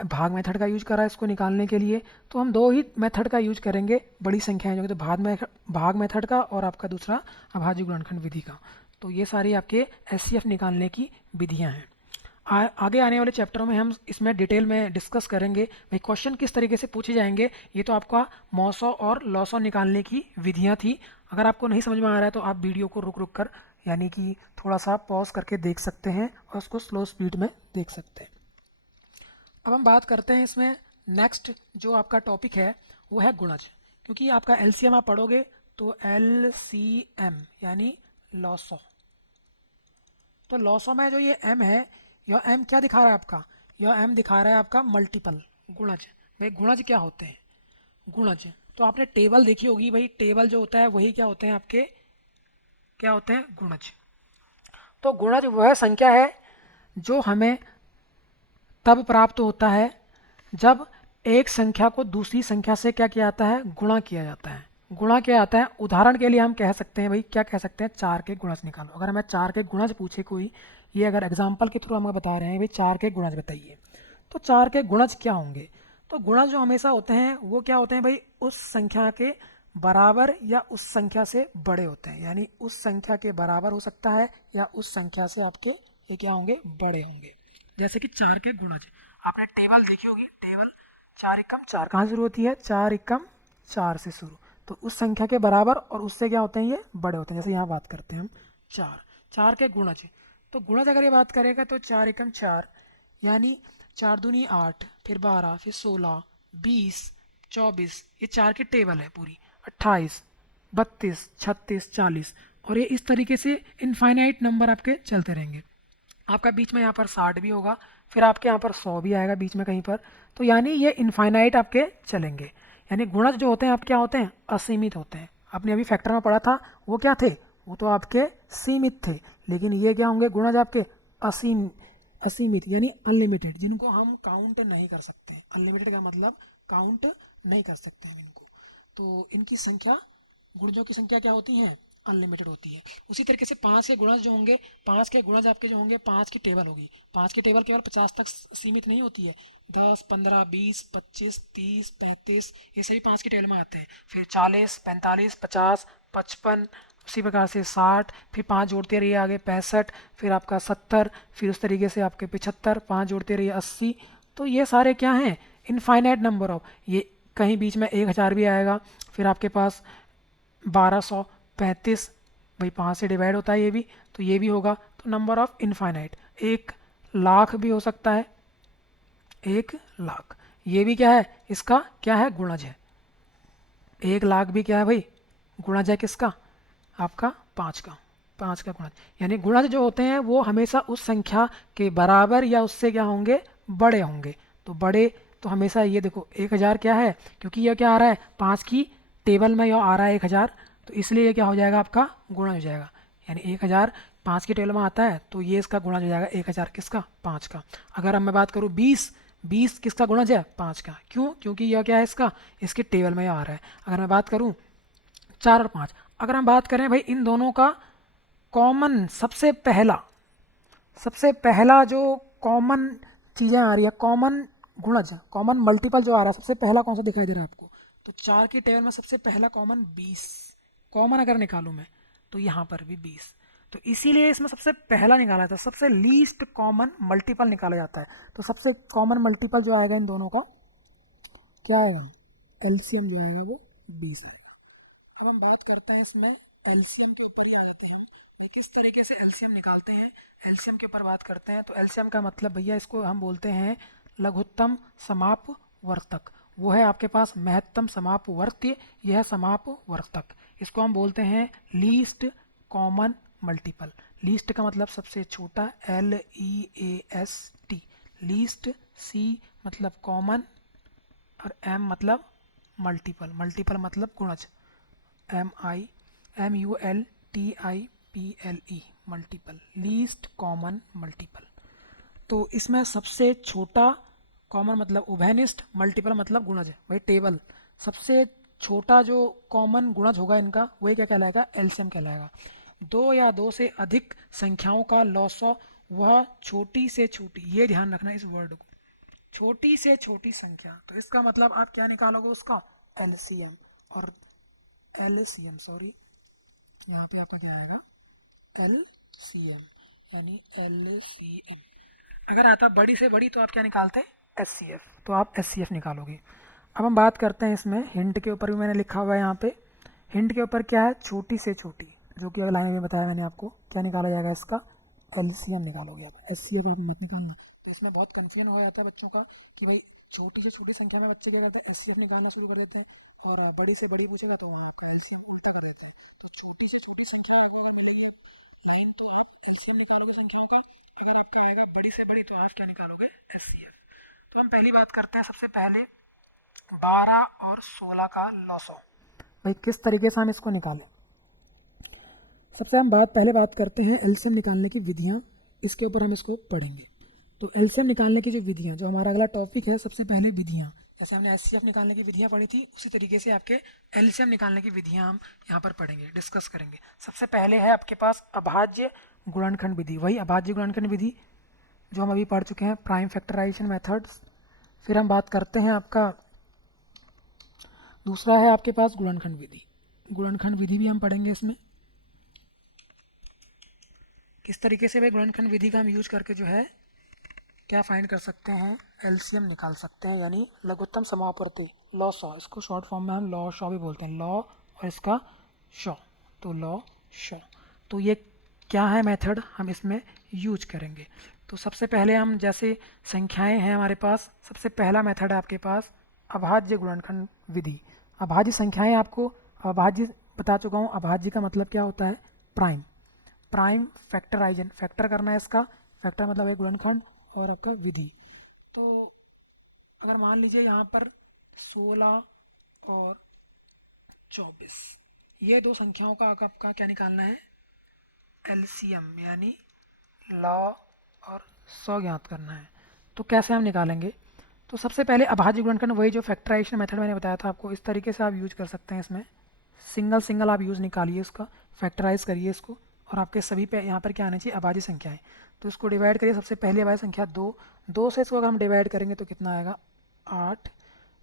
भाग मेथड का यूज करा इसको निकालने के लिए। तो हम दो ही मेथड का यूज करेंगे, बड़ी संख्याएं जो कि, तो भाग मेथड का और आपका दूसरा अभाज्य गुणनखंड विधि का। तो ये सारी आपके एचसीएफ निकालने की विधियाँ हैं। आगे आने वाले चैप्टरों में हम इसमें डिटेल में डिस्कस करेंगे भाई क्वेश्चन किस तरीके से पूछे जाएंगे। ये तो आपका मौसो और लॉसो निकालने की विधियाँ थी। अगर आपको नहीं समझ में आ रहा है तो आप वीडियो को रुक रुक कर, यानी कि थोड़ा सा पॉज करके देख सकते हैं और उसको स्लो स्पीड में देख सकते हैं। अब हम बात करते हैं इसमें नेक्स्ट जो आपका टॉपिक है वो है गुणज, क्योंकि आपका एलसीएम आप पढ़ोगे तो एलसीएम यानी लॉसो। तो लॉसो में जो ये एम है, यह एम क्या दिखा रहा है आपका, यह एम दिखा रहा है आपका मल्टीपल, गुणज। भाई गुणज क्या होते हैं, गुणज तो आपने टेबल देखी होगी भाई, टेबल जो होता है वही क्या होते हैं आपके, क्या होते हैं गुणज। तो गुणज वह संख्या है जो हमें तब प्राप्त होता है जब एक संख्या को दूसरी संख्या से क्या किया जाता है, गुणा किया जाता है। गुणा किया जाता है, उदाहरण के लिए हम कह सकते हैं भाई, क्या कह सकते हैं, 4 के गुणज निकालो। अगर हमें 4 के गुणज पूछे कोई, ये अगर एग्जाम्पल के थ्रू हमें बता रहे हैं भाई 4 के गुणज बताइए, तो 4 के गुणज क्या होंगे। तो गुणज जो हमेशा होते हैं वो क्या होते हैं भाई, उस संख्या के बराबर या उस संख्या से बड़े होते हैं, यानी उस संख्या के बराबर हो सकता है या उस संख्या से आपके ये क्या होंगे, बड़े होंगे। जैसे कि 4 के गुणज, आपने टेबल देखी होगी, टेबल 4 एकम 4 कहाँ शुरू होती है, 4 एकम 4 से शुरू, तो उस संख्या के बराबर और उससे क्या होते हैं, ये बड़े होते हैं। जैसे यहाँ बात करते हैं हम 4 के गुणज, तो गुणज अगर ये बात करेगा तो 4 एकम 4, यानी 4 दूनी 8, फिर 12, फिर 16, 20, 24, ये 4 की टेबल है पूरी, 28, 32, 36, 40, और ये इस तरीके से इनफाइनाइट नंबर आपके चलते रहेंगे। आपका बीच में यहाँ पर 60 भी होगा, फिर आपके यहाँ पर 100 भी आएगा बीच में कहीं पर। तो यानी ये इनफाइनाइट आपके चलेंगे। यानी गुणज जो होते हैं आपके क्या होते हैं, असीमित होते हैं। आपने अभी फैक्टर में पढ़ा था, वो क्या थे, वो तो आपके सीमित थे, लेकिन ये क्या होंगे, गुणज आपके असीम असीमित यानी अनलिमिटेड, जिनको हम काउंट नहीं कर सकते। अनलिमिटेड का मतलब काउंट नहीं कर सकते हैं इनको। तो इनकी संख्या, गुणजों की संख्या क्या होती है, अनलिमिटेड होती है। उसी तरीके से 5 के गुणज जो होंगे, 5 के गुणज आपके जो होंगे, 5 की टेबल होगी। 5 की टेबल केवल 50 तक सीमित नहीं होती है, 10, 15, 20, 25, 30, 35, ये सभी 5 की टेबल में आते हैं। फिर 40, 45, 50, 55, उसी प्रकार से 60, फिर 5 जोड़ते रहिए आगे 65, फिर आपका 70, फिर उस तरीके से आपके 75, 5 जोड़ते रहिए 80। तो ये सारे क्या हैं, इनफाइनाइट नंबर ऑफ, ये कहीं बीच में 1000 भी आएगा। फिर आपके पास 1235, भाई 5 से डिवाइड होता है ये भी, तो ये भी होगा। तो नंबर ऑफ इनफाइनाइट, 1 लाख भी हो सकता है, 1 लाख, ये भी क्या है, इसका क्या है, गुणज है। 1 लाख भी क्या है भाई, गुणज है किसका, आपका 5 का, 5 का गुणज। यानी गुणज जो होते हैं वो हमेशा उस संख्या के बराबर या उससे क्या होंगे, बड़े होंगे। तो बड़े, तो हमेशा ये देखो 1000 क्या है, क्योंकि ये क्या आ रहा है, 5 की टेबल में यह आ रहा है 1000, तो इसलिए ये क्या हो जाएगा, आपका गुणज हो जाएगा। यानी 1000 5 की टेबल में आता है, तो ये इसका गुणज हो जाएगा 1000 किसका, 5 का। अगर अब मैं बात करूँ 20, 20 किसका गुणज है, 5 का। क्यों, क्योंकि यह क्या है, इसका, इसकी टेबल में आ रहा है। अगर मैं बात करूँ 4 और 5, अगर हम बात करें भाई इन दोनों का कॉमन, सबसे पहला जो कॉमन चीज़ें आ रही है, कॉमन गुणज, कॉमन मल्टीपल जो आ रहा है, सबसे पहला कौन सा दिखाई दे रहा है आपको, तो 4 की टेबल में सबसे पहला कॉमन 20, कॉमन अगर निकालूं मैं, तो यहाँ पर भी 20। तो इसीलिए इसमें सबसे पहला निकाला जाता है, सबसे लीस्ट कॉमन मल्टीपल निकाला जाता है। तो सबसे कॉमन मल्टीपल जो आएगा इन दोनों का, क्या आएगा, एलसीएम जो आएगा वो 20 आएगा। अब हम बात करते हैं इसमें एलसीएम के ऊपर, ही आते हैं कि किस तरीके से एलसीएम निकालते हैं। एलसीएम के ऊपर बात करते हैं, तो एलसीएम का मतलब भैया इसको हम बोलते हैं लघुत्तम समापवर्तक। वो है आपके पास महत्तम समापवर्त्य, यह है समापवर्तक। इसको हम बोलते हैं लीस्ट कॉमन मल्टीपल। लीस्ट का मतलब सबसे छोटा, LEAST, लीस्ट। सी मतलब कॉमन, और एम मतलब मल्टीपल, मल्टीपल मतलब गुणज, MULTIPLE, multiple, least common multiple. तो इसमें सबसे छोटा, कॉमन मतलब उभयनिष्ठ, मल्टीपल मतलब गुणज है भाई टेबल। सबसे छोटा जो कॉमन गुणज होगा इनका, वही क्या कहलाएगा, एलसीएम कहलाएगा। दो या दो से अधिक संख्याओं का लॉसॉ, वह छोटी से छोटी, ये ध्यान रखना इस वर्ड को, छोटी से छोटी संख्या। तो इसका मतलब आप क्या निकालोगे, उसका एलसीएम। और एलसीएम, सॉरी, यहाँ पे आपका क्या आएगा, एलसीएम, यानी एलसीएम। अगर आता बड़ी से बड़ी तो आप क्या निकालते हैं, एचसीएफ, तो आप एचसीएफ निकालोगे। अब हम बात करते हैं इसमें हिंट के ऊपर, भी मैंने लिखा हुआ है यहाँ पे। हिंट के ऊपर क्या है, छोटी से छोटी, जो कि अगर लाइन में बताया मैंने आपको, क्या निकाला जाएगा, इसका एलसीएम निकालोगे आप, एचसीएफ आप मत निकालना। तो इसमें बहुत कन्फ्यूजन हो जाता है बच्चों का कि भाई छोटी से छोटी संख्या में बच्चे क्या करते हैं, एचसीएफ निकालना शुरू कर देते हैं, और बड़ी से बड़ी पूछेगा तो एलसीएम निकाल देते हैं। तो छोटी से छोटी संख्या आपको अगर मिलेगी लाइन, तो आप एलसीएम निकालोगे संख्याओं का। अगर आपका आएगा बड़ी से बड़ी, तो आप क्या निकालोगे, एचसीएफ। तो हम पहली बात करते हैं सबसे पहले 12 और 16 का लॉसो, भाई किस तरीके से हम इसको निकालें। सबसे हम पहले बात करते हैं एलसीएम निकालने की विधियाँ, इसके ऊपर हम इसको पढ़ेंगे। तो एलसीएम निकालने की जो विधियाँ, जो हमारा अगला टॉपिक है, सबसे पहले विधियाँ, जैसे हमने एचसीएफ निकालने की विधियाँ पढ़ी थी, उसी तरीके से आपके एलसीएम निकालने की विधियाँ हम यहाँ पर पढ़ेंगे, डिस्कस करेंगे। सबसे पहले है आपके पास अभाज्य गुणनखंड विधि, वही अभाज्य गुणनखंड विधि जो हम अभी पढ़ चुके हैं, प्राइम फैक्टराइजेशन मेथड्स। फिर हम बात करते हैं आपका दूसरा है आपके पास गुणनखंड विधि, गुणनखंड विधि भी हम पढ़ेंगे इसमें, किस तरीके से भाई गुणनखंड विधि का हम यूज करके जो है क्या फाइंड कर सकते हैं, एलसीएम निकाल सकते हैं, यानी लघुत्तम समापवर्ती, लॉ शॉ, इसको शॉर्ट फॉर्म में हम लॉ शॉ भी बोलते हैं, लॉ और इसका शॉ, तो लॉ शॉ। तो ये क्या है मेथड, हम इसमें यूज करेंगे। तो सबसे पहले हम जैसे संख्याएं हैं हमारे पास, सबसे पहला मेथड है आपके पास अभाज्य गुणनखंड विधि। अभाज्य संख्याएं आपको अभाज्य बता चुका हूँ। अभाज्य का मतलब क्या होता है? प्राइम। प्राइम फैक्टराइजन, फैक्टर करना है इसका, फैक्टर मतलब एक गुणनखंड और आपका विधि। तो अगर मान लीजिए यहाँ पर 16 और 24, ये दो संख्याओं का आपका क्या निकालना है? एलसीएम यानी लॉ और सौ ज्ञात करना है। तो कैसे हम निकालेंगे? तो सबसे पहले अभाज्य गुणनखंड, वही जो फैक्टराइजेशन मेथड मैंने बताया था आपको, इस तरीके से आप यूज कर सकते हैं। इसमें सिंगल सिंगल आप यूज निकालिए इसका, फैक्टराइज करिए इसको, और आपके सभी पे यहाँ पर क्या आना चाहिए? अभाज्य संख्याएं। तो इसको डिवाइड करिए। सबसे पहली अभाज्य संख्या 2, 2 से इसको अगर हम डिवाइड करेंगे तो कितना आएगा? 8।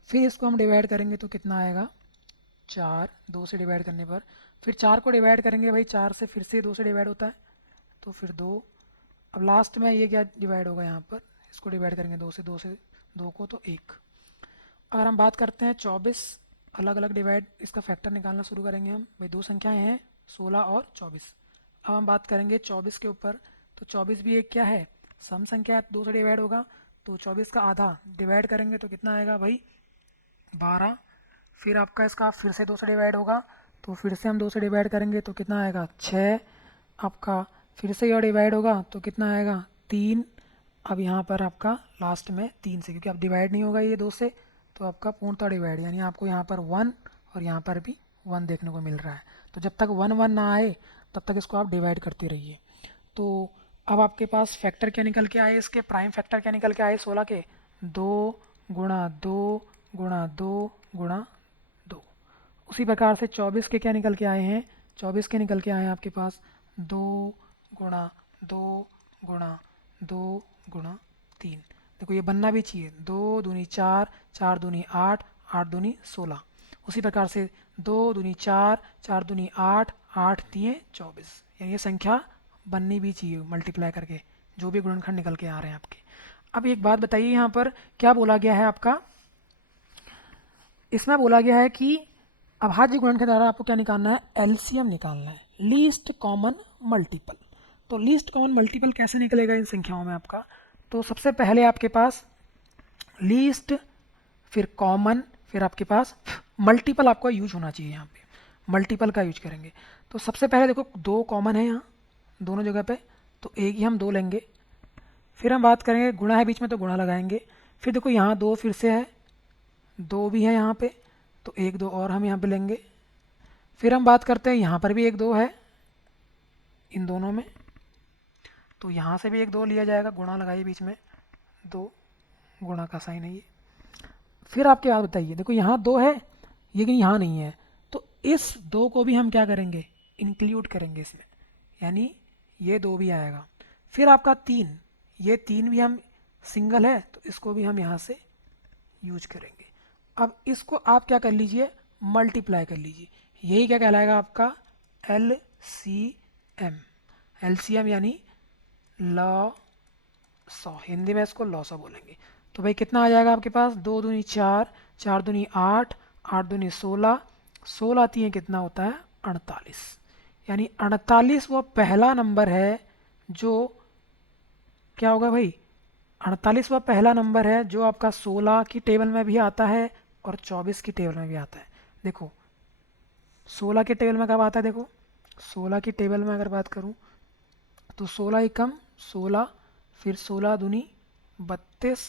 फिर इसको हम डिवाइड करेंगे तो कितना आएगा? 4, 2 से डिवाइड करने पर। फिर 4 को डिवाइड करेंगे भाई, 4 से फिर से 2 से डिवाइड होता है, तो फिर 2। अब लास्ट में ये क्या डिवाइड होगा? यहाँ पर इसको डिवाइड करेंगे 2 से, 2 से 2 को तो 1। अगर हम बात करते हैं 24, अलग अलग डिवाइड, इसका फैक्टर निकालना शुरू करेंगे हम। भाई दो संख्याएं हैं 16 और 24। अब हम बात करेंगे 24 के ऊपर। तो 24 भी एक क्या है? सम संख्या है, 2 से डिवाइड होगा। तो 24 का आधा डिवाइड करेंगे तो कितना आएगा भाई? 12। फिर आपका इसका फिर से 2 से डिवाइड होगा, तो फिर से हम 2 से डिवाइड करेंगे तो कितना आएगा? 6। आपका फिर से यह डिवाइड होगा तो कितना आएगा? 3। अब यहाँ पर आपका लास्ट में 3 से, क्योंकि अब डिवाइड नहीं होगा ये 2 से, तो आपका पूर्णतः डिवाइड, यानी आपको यहाँ पर 1 और यहाँ पर भी 1 देखने को मिल रहा है। तो जब तक 1 1 ना आए तब तक इसको आप डिवाइड करते रहिए। तो अब आपके पास फैक्टर क्या निकल के आए? इसके प्राइम फैक्टर क्या निकल के आए 16 के? 2 गुणा 2 गुणा 2 गुणा 2। उसी प्रकार से 24 के क्या निकल के आए हैं? 24 के निकल के आए हैं आपके पास 2 गुणा 2 गुणा 2 गुणा 3। देखो ये बनना भी चाहिए, 2 दूनी 4, 4 दूनी 8, 8 दूनी 16। उसी प्रकार से 2 दूनी 4, 4 दूनी 8, 8 तिये 24। यानी ये संख्या बननी भी चाहिए मल्टीप्लाई करके, जो भी गुणनखंड निकल के आ रहे हैं आपके। अब एक बात बताइए, यहाँ पर क्या बोला गया है आपका? इसमें बोला गया है कि अभाज्य गुणनखंड के द्वारा आपको क्या निकालना है? एलसीएम निकालना है, लीस्ट कॉमन मल्टीपल। तो लीस्ट कॉमन मल्टीपल कैसे निकलेगा इन संख्याओं में आपका? तो सबसे पहले आपके पास लीस्ट, फिर कॉमन, फिर आपके पास मल्टीपल आपका यूज होना चाहिए। यहाँ पे मल्टीपल का यूज करेंगे। तो सबसे पहले देखो 2 कॉमन है यहाँ दोनों जगह पे, तो एक ही हम 2 लेंगे। फिर हम बात करेंगे गुणा है बीच में, तो गुणा लगाएंगे। फिर देखो यहाँ 2 फिर से है, 2 भी है यहाँ पे, तो 1 2 और हम यहाँ पे लेंगे। फिर हम बात करते हैं यहाँ पर भी 1 2 है इन दोनों में, तो यहाँ से भी 1 2 लिया जाएगा, गुणा लगाइए बीच में, 2 गुणा का साइन है ये। फिर आपके बात बताइए, देखो यहाँ 2 है लेकिन यहाँ नहीं है, तो इस 2 को भी हम क्या करेंगे? इंक्लूड करेंगे इसमें, यानी ये 2 भी आएगा। फिर आपका 3, ये 3 भी हम सिंगल है, तो इसको भी हम यहाँ से यूज करेंगे। अब इसको आप क्या कर लीजिए? मल्टीप्लाई कर लीजिए। यही क्या कहलाएगा आपका? L C M. L C M यानी लॉ सौ, हिंदी में इसको लॉ सौ बोलेंगे। तो भाई कितना आ जाएगा आपके पास? 2 दूनी 4, 4 दूनी 8, 8 दूनी 16, 16 आती है कितना होता है? 48। यानी 48 वो पहला नंबर है जो क्या होगा भाई? 48वां पहला नंबर है जो आपका 16 की टेबल में भी आता है और 24 की टेबल में भी आता है। देखो 16 की टेबल में कब आता है? देखो 16 की टेबल में अगर बात करूं तो 16 एकम 16, फिर 16 दूनी 32,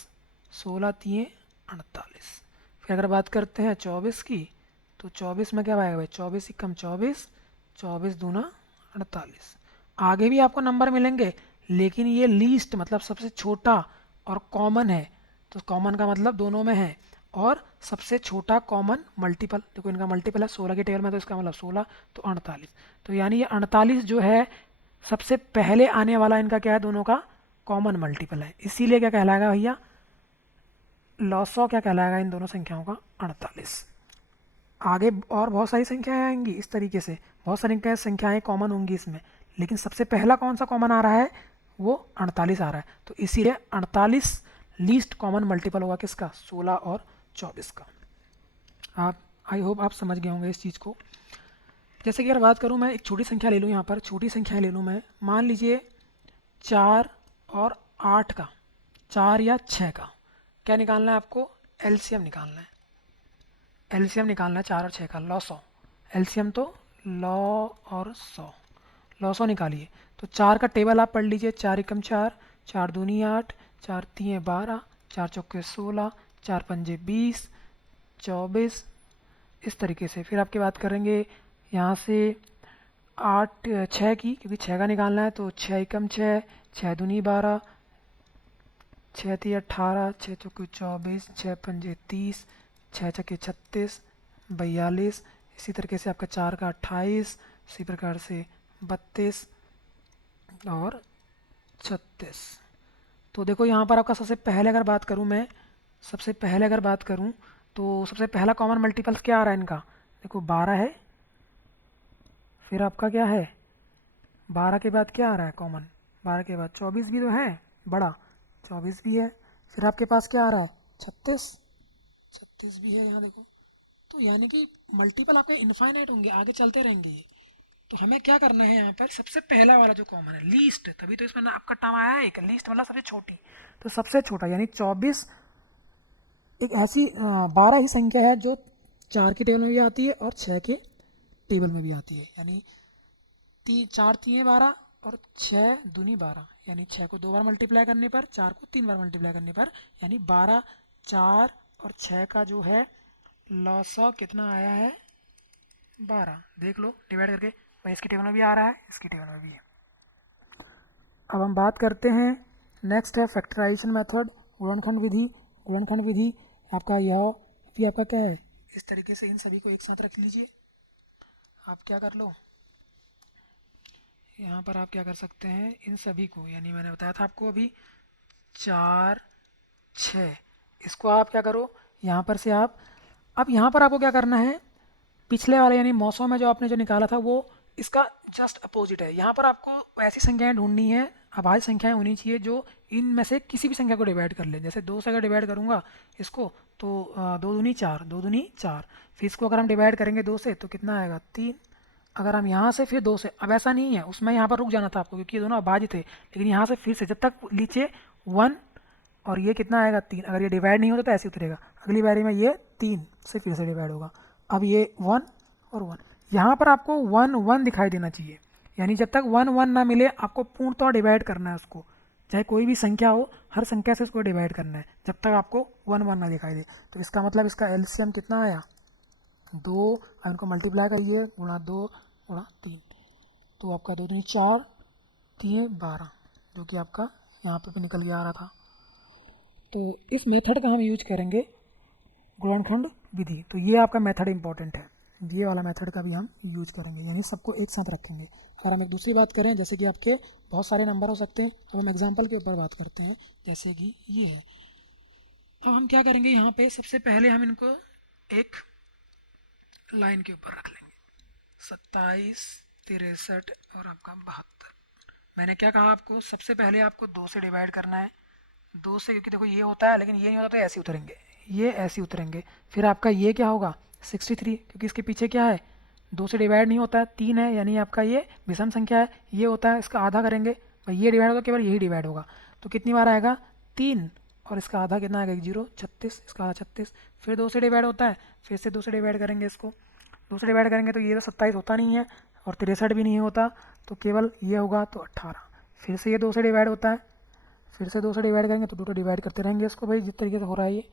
16 तिये 48। फिर अगर बात करते हैं 24 की, तो 24 में क्या आएगा भाई? 24 एकम 24, 24 दूना 48। आगे भी आपको नंबर मिलेंगे, लेकिन ये लीस्ट मतलब सबसे छोटा और कॉमन है, तो कॉमन का मतलब दोनों में है, और सबसे छोटा कॉमन मल्टीपल, देखो इनका मल्टीपल है 16 की टेबल में, तो इसका मतलब 16, तो 48। तो यानी ये 48 जो है सबसे पहले आने वाला इनका क्या है? दोनों का कॉमन मल्टीपल है, इसीलिए क्या कहलाएगा भैया? लॉसॉ क्या कहलाएगा इन दोनों संख्याओं का? 48। आगे और बहुत सारी संख्याएं आएंगी इस तरीके से, बहुत सारी संख्याएं कॉमन होंगी इसमें, लेकिन सबसे पहला कौन सा कॉमन आ रहा है? वो 48 आ रहा है, तो इसीलिए 48 लीस्ट कॉमन मल्टीपल होगा किसका? 16 और 24 का। आप आई होप आप समझ गए होंगे इस चीज़ को। जैसे कि अगर बात करूँ मैं एक छोटी संख्या ले लूँ, यहाँ पर छोटी संख्या ले लूँ मैं, मान लीजिए 4 और 8 का, 4 या 6 का। क्या निकालना है आपको? एलसीएम निकालना है। एलसीएम निकालना है 4 और 6 का, लॉ 100। एलसीएम तो लॉ और 100, लॉ 100 निकालिए। तो 4 का टेबल आप पढ़ लीजिए। 4 एकम 4, 4 दूनी 8, 4 तीय 12, 4 चौके 16, 4 पंजे 20, 24, इस तरीके से। फिर आपकी बात करेंगे यहाँ से 8 6 की, क्योंकि 6 का निकालना है। तो 6 एकम 6, 6 दूनी 12, 6 तीय 18, 6 चौके 24, 6 पंजे 30, 6 छक्के 36, 42। इसी तरीके से आपका 4 का 28, इसी प्रकार से 32 और 36। तो देखो यहाँ पर आपका सबसे पहले अगर बात करूँ मैं, सबसे पहले अगर बात करूँ तो सबसे पहला कॉमन मल्टीपल्स क्या आ रहा है इनका? देखो 12 है, फिर आपका क्या है, 12 के बाद क्या आ रहा है कॉमन? 12 के बाद 24 भी तो है बड़ा, 24 भी है। फिर आपके पास क्या आ रहा है? 36, 36 भी है यहाँ देखो। तो यानी कि मल्टीपल आपके इनफाइनाइट होंगे, आगे चलते रहेंगे ये। तो हमें क्या करना है यहाँ पर? सबसे पहला वाला जो कॉमन है, लीस्ट, तभी तो इसमें आपका टर्म आया है एक लीस्ट, मतलब सबसे छोटी। तो सबसे छोटा यानी 24 एक ऐसी 12 ही संख्या है जो 4 के टेबल में भी आती है और 6 के टेबल में भी आती है। यानी 4 तीन 12 और 6 दूनी 12, यानी 6 को 2 बार मल्टीप्लाई करने पर, 4 को 3 बार मल्टीप्लाई करने पर, यानी 12, 4 और 6 का जो है लॉसा कितना आया है? 12। देख लो डिवाइड करके, भाई इसकी टेबल में भी आ रहा है, इसकी टेबल में भी है। अब हम बात करते हैं, नेक्स्ट है फैक्टराइजेशन मेथड, गुणनखंड विधि। गुणनखंड विधि आपका यह भी आपका क्या है? इस तरीके से इन सभी को एक साथ रख लीजिए। आप क्या कर लो, यहाँ पर आप क्या कर सकते हैं, इन सभी को, यानी मैंने बताया था आपको अभी 4 6, इसको आप क्या करो, यहाँ पर से आप, अब यहाँ पर आपको क्या करना है, पिछले वाले यानी मौसम में जो आपने जो निकाला था वो इसका जस्ट अपोजिट है। यहाँ पर आपको ऐसी संख्याएं ढूंढनी है, अभाज्य संख्याएं होनी चाहिए जो इनमें से किसी भी संख्या को डिवाइड कर ले। जैसे 2 से अगर डिवाइड करूँगा इसको तो 2 दूनी 4, 2 दूनी 4। फिर इसको अगर हम डिवाइड करेंगे 2 से तो कितना आएगा? 3। अगर हम यहाँ से फिर 2 से, अब ऐसा नहीं है, उसमें यहाँ पर रुक जाना था आपको क्योंकि ये दोनों अभाज्य थे, लेकिन यहाँ से फिर से जब तक नीचे 1 और ये कितना आएगा? 3। अगर ये डिवाइड नहीं होता तो ऐसे उतरेगा, अगली बारी में ये 3 से फिर से डिवाइड होगा। अब ये 1 और 1, यहाँ पर आपको 1 1 दिखाई देना चाहिए, यानी जब तक 1 1 ना मिले आपको पूर्णतः डिवाइड करना है उसको, चाहे कोई भी संख्या हो, हर संख्या से उसको डिवाइड करना है जब तक आपको 1 1 ना दिखाई दे। तो इसका मतलब इसका एलसीएम कितना आया? 2। अब इनको मल्टीप्लाई करिए, गुणा 2 गुणा 3, तो आपका 2 दूनी 4, 3 12, जो कि आपका यहाँ पर भी निकल के आ रहा था। तो इस मेथड का हम यूज करेंगे गुणनखंड विधि। तो ये आपका मेथड इंपॉर्टेंट है, ये वाला मेथड का भी हम यूज करेंगे, यानी सबको एक साथ रखेंगे। अगर हम एक दूसरी बात करें, जैसे कि आपके बहुत सारे नंबर हो सकते हैं, अब हम एग्जांपल के ऊपर बात करते हैं, जैसे कि ये है। अब हम क्या करेंगे, यहाँ पे सबसे पहले हम इनको एक लाइन के ऊपर रख लेंगे, 27, 63 और आपका 72। मैंने क्या कहा आपको, सबसे पहले आपको 2 से डिवाइड करना है, 2 से, क्योंकि देखो ये होता है लेकिन ये नहीं होता तो ऐसे उतरेंगे, ये ऐसे उतरेंगे। फिर आपका ये क्या होगा? 63, क्योंकि इसके पीछे क्या है? 2 से डिवाइड नहीं होता है, 3 है, यानी आपका ये विषम संख्या है। ये होता है, इसका आधा करेंगे, भाई ये डिवाइड होगा, केवल यही डिवाइड होगा, तो कितनी बार आएगा? 3, और इसका आधा कितना आएगा? 0, 36, इसका आधा 36। फिर 2 से डिवाइड होता है, फिर से 2 से डिवाइड करेंगे इसको, 2 से डिवाइड करेंगे तो ये तो 27 होता नहीं है और 63 भी नहीं होता, तो केवल ये होगा, तो 18। फिर से ये 2 से डिवाइड होता है, फिर से 2 से डिवाइड करेंगे तो 2 डिवाइड करते रहेंगे इसको, भाई जिस तरीके से हो रहा है ये।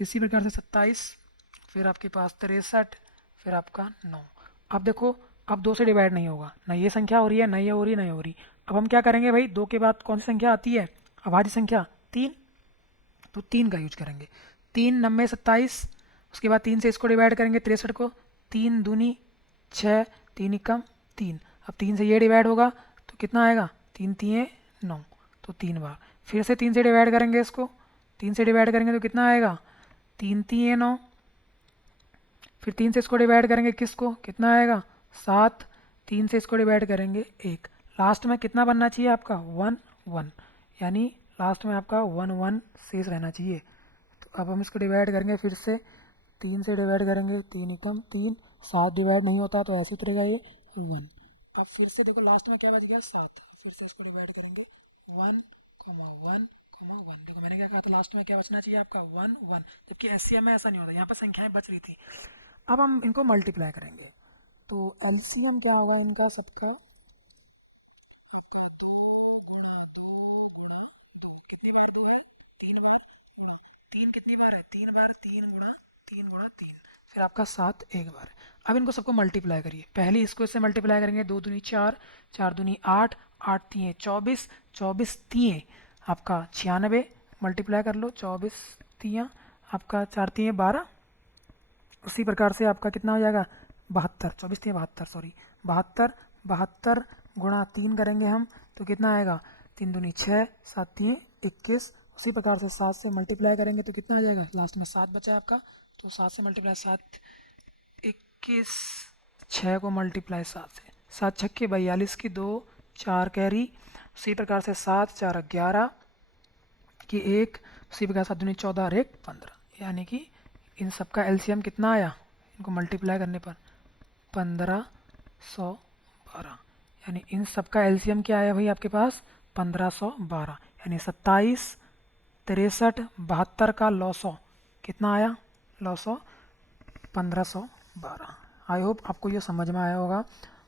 इसी प्रकार से 27, फिर आपके पास 63, फिर आपका 9। अब देखो, अब 2 से डिवाइड नहीं होगा, ना ये संख्या हो रही है, ना ये हो रही है, ना ये हो रही। अब हम क्या करेंगे भाई, 2 के बाद कौन सी संख्या आती है? अभाज्य संख्या 3, तो 3 का यूज करेंगे। 3 9 27, उसके बाद 3 से इसको डिवाइड करेंगे 63 को, 3 दूनी 6, 3 एकम 3। अब 3 से ये डिवाइड होगा तो कितना आएगा? 3 3 9, तो 3 बार। फिर से 3 से डिवाइड करेंगे इसको, 3 से डिवाइड करेंगे तो कितना आएगा? 3 3 9। फिर 3 से इसको डिवाइड करेंगे किसको, कितना आएगा? 7। 3 से इसको डिवाइड करेंगे 1। लास्ट में कितना बनना चाहिए आपका? 1 1, यानी लास्ट में आपका 1 1 शेष रहना चाहिए। तो अब हम इसको डिवाइड करेंगे, फिर से 3 से डिवाइड करेंगे, 3 एकम 3, 7 डिवाइड नहीं होता तो ऐसे उतरेगा ये 1। अब फिर से देखो लास्ट में क्या बच गया? 7। फिर से इसको डिवाइड करेंगे, 1 कॉमा वन कॉमा वन। देखो मैंने क्या कहा था लास्ट में, क्या बचना चाहिए आपका, वन वन, जबकि एलसीएम में ऐसा नहीं होता, यहाँ पर संख्याएं बच रही थी। अब हम इनको मल्टीप्लाई करेंगे, तो एलसीएम क्या होगा इनका सबका, आपका दो गुणा दो गुणा दो, कितनी बार दो है, तीन बार, गुणा तीन कितनी बार है, तीन बार, तीन गुणा तीन, फिर आपका सात एक बार है। अब इनको सबको मल्टीप्लाई करिए, पहले इसको इससे मल्टीप्लाई करेंगे, दो दूनी चार, चार दूनी आठ, आठ तीन चौबीस, चौबीस तीन आपका 96, मल्टीप्लाई कर लो, चौबीस तीन आपका चार तीन 12, उसी प्रकार से आपका कितना हो जाएगा, बहत्तर, चौबीस तीन बहत्तर, सॉरी बहत्तर, बहत्तर गुणा तीन करेंगे हम तो कितना आएगा, तीन दूनी छः, सात तीन 21, उसी प्रकार से सात से मल्टीप्लाई करेंगे तो कितना आ जाएगा, लास्ट में सात बचा आपका, तो सात से मल्टीप्लाई सात 21, छः को मल्टीप्लाई सात से, सात छक्के 42 की दो, चार कैरी, उसी प्रकार से सात चार 11 की एक, उसी प्रकार सात दूनी 14 और एक 15, यानी कि इन सब का एलसीएम कितना आया, इनको मल्टीप्लाई करने पर 1512, यानी इन सब का एलसीएम क्या आया भाई आपके पास, 1512, यानी 27, 63, 72 का लॉसो कितना आया, लॉसो 1512। आई होप आपको ये समझ में आया होगा।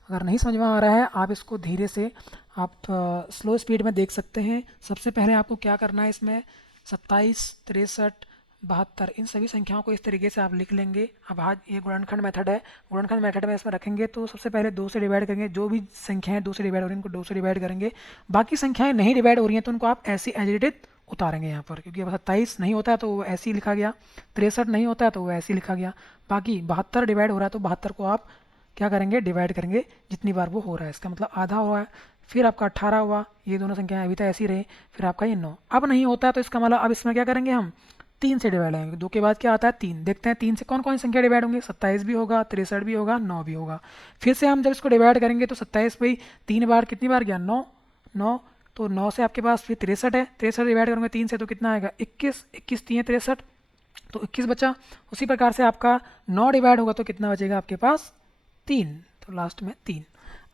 अगर नहीं समझ में आ रहा है आप इसको धीरे से आप स्लो स्पीड में देख सकते हैं। सबसे पहले आपको क्या करना है, इसमें 27, 63, 72 इन सभी संख्याओं को इस तरीके से आप लिख लेंगे। अब आज ये गुणनखंड मेथड है, गुणनखंड मेथड में इसमें रखेंगे तो सबसे पहले दो से डिवाइड करेंगे, जो भी संख्याएं दो से डिवाइड हो रही हैं उनको दो से डिवाइड करेंगे। बाकी संख्याएं नहीं डिवाइड हो रही हैं तो उनको आप ऐसी एज इट इज उतारेंगे यहाँ पर, क्योंकि अब 27 नहीं होता है तो वो ऐसे ही लिखा गया, 63 नहीं होता है तो वो ऐसे ही लिखा गया, बाकी 72 डिवाइड हो रहा है तो 72 को आप क्या करेंगे, डिवाइड करेंगे जितनी बार वो हो रहा है, इसका मतलब आधा हुआ है। फिर आपका 18 हुआ, ये दोनों संख्याएं अभी तक ऐसी रही, फिर आपका ये 9, अब नहीं होता है तो इसका मतलब अब इसमें क्या करेंगे हम, तीन से डिवाइड करेंगे, दो के बाद क्या आता है तीन, देखते हैं तीन से कौन कौन सी संख्या डिवाइड होंगी, 27 भी होगा, 63 भी होगा, 9 भी होगा। फिर से हम जब इसको डिवाइड करेंगे तो 27 भाई तीन बार कितनी बार गया, 9, 9, तो 9 से आपके पास फिर 63 है, 63 डिवाइड करेंगे तीन से तो कितना आएगा, 21, 21 तीन 63, तो 21 बचा। उसी प्रकार से आपका 9 डिवाइड होगा तो कितना बचेगा आपके पास, तीन, तो लास्ट में तीन।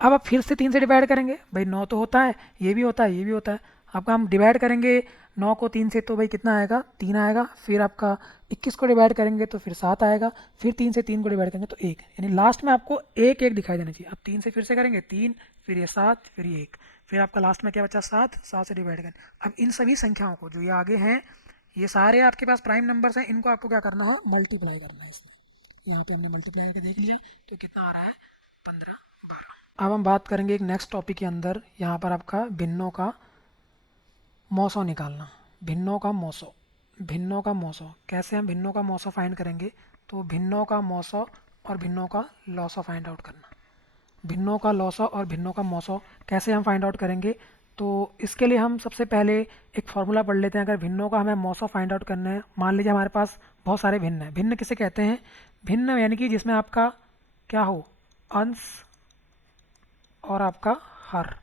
अब आप फिर से तीन से डिवाइड करेंगे, भाई 9 तो होता है, ये भी होता है, ये भी होता है, आपका हम डिवाइड करेंगे 9 को तीन से तो भाई कितना आएगा, तीन आएगा। फिर आपका 21 को डिवाइड करेंगे तो फिर 7 आएगा, फिर तीन से तीन को डिवाइड करेंगे तो एक, यानी लास्ट में आपको एक एक दिखाई देना चाहिए। अब तीन से फिर से करेंगे तीन, फिर ये 7, फिर ये एक, फिर आपका लास्ट में क्या बचा, 7, 7 से डिवाइड करें। अब इन सभी संख्याओं को जो ये आगे हैं, ये सारे आपके पास प्राइम नंबर्स हैं, इनको आपको क्या करना है, मल्टीप्लाई करना है इसमें। यहाँ पे हमने मल्टीप्लाई करके देख लिया तो कितना आ रहा है, 1512। अब हम बात करेंगे एक नेक्स्ट टॉपिक के अंदर, यहाँ पर आपका भिन्नों का मौसो निकालना, भिन्नों का मौसो, भिन्नों का मौसो कैसे हम भिन्नों का मौसो फाइंड करेंगे, तो भिन्नों का मौसो और भिन्नों का लॉसो फाइंड आउट करना। भिन्नों का लॉसो और भिन्नों का मौसो कैसे हम फाइंड आउट करेंगे, तो इसके लिए हम सबसे पहले एक फार्मूला पढ़ लेते हैं। अगर भिन्नों का हमें मौसो फाइंड आउट करना है, मान लीजिए हमारे पास बहुत सारे भिन्न हैं, भिन्न किसे कहते हैं, भिन्न यानी कि जिसमें आपका क्या हो, अंश और आपका हर,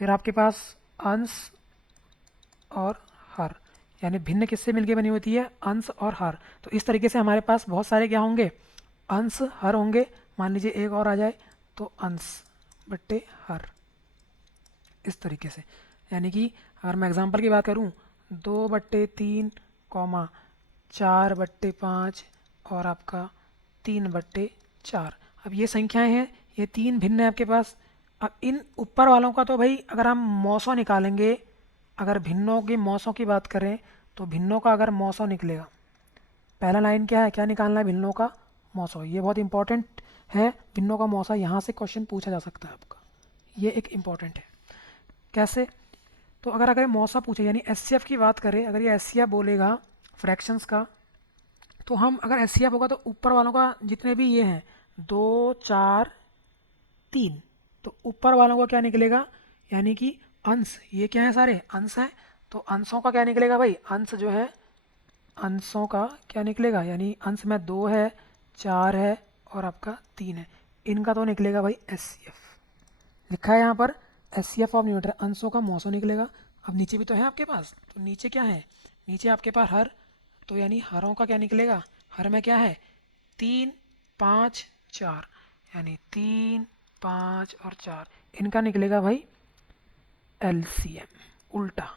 फिर आपके पास अंश और हर, यानी भिन्न किससे मिलके बनी होती है, अंश और हर। तो इस तरीके से हमारे पास बहुत सारे क्या होंगे, अंश हर होंगे। मान लीजिए एक और आ जाए तो अंश बट्टे हर, इस तरीके से। यानी कि अगर मैं एग्जांपल की बात करूं, 2/3 कॉमा 4/5 और आपका 3/4, अब ये संख्याएं हैं, ये तीन भिन्न है आपके पास। अब इन ऊपर वालों का तो भाई अगर हम मौसों निकालेंगे, अगर भिन्नों की मौसों की बात करें तो भिन्नों का अगर मौसों निकलेगा, पहला लाइन क्या है, क्या निकालना है, भिन्नों का मौसों, ये बहुत इंपॉर्टेंट है। भिन्नों का मौसा, यहाँ से क्वेश्चन पूछा जा सकता है आपका, ये एक इम्पॉर्टेंट है। कैसे, तो अगर ये मौसा पूछे, यानी एचसीएफ की बात करें, अगर ये एचसीएफ बोलेगा फ्रैक्शंस का, तो हम अगर एचसीएफ होगा तो ऊपर वालों का जितने भी ये हैं, 2, 4, 3, तो ऊपर वालों का क्या निकलेगा, यानी कि अंश, ये क्या है, सारे अंश हैं, तो अंशों का क्या निकलेगा भाई, अंश जो है, अंशों का क्या निकलेगा, यानी अंश में 2 है, 4 है और आपका 3 है, इनका तो निकलेगा भाई एचसीएफ, लिखा है यहाँ पर एचसीएफ ऑफ न्यूट्रल, अंशों का मौसो निकलेगा। अब नीचे भी तो है आपके पास, तो नीचे क्या है, नीचे आपके पास हर, तो यानी हरों का क्या निकलेगा, हर में क्या है, 3, 5, 4, यानी 3, 5 और 4, इनका निकलेगा भाई एलसीएम, उल्टा।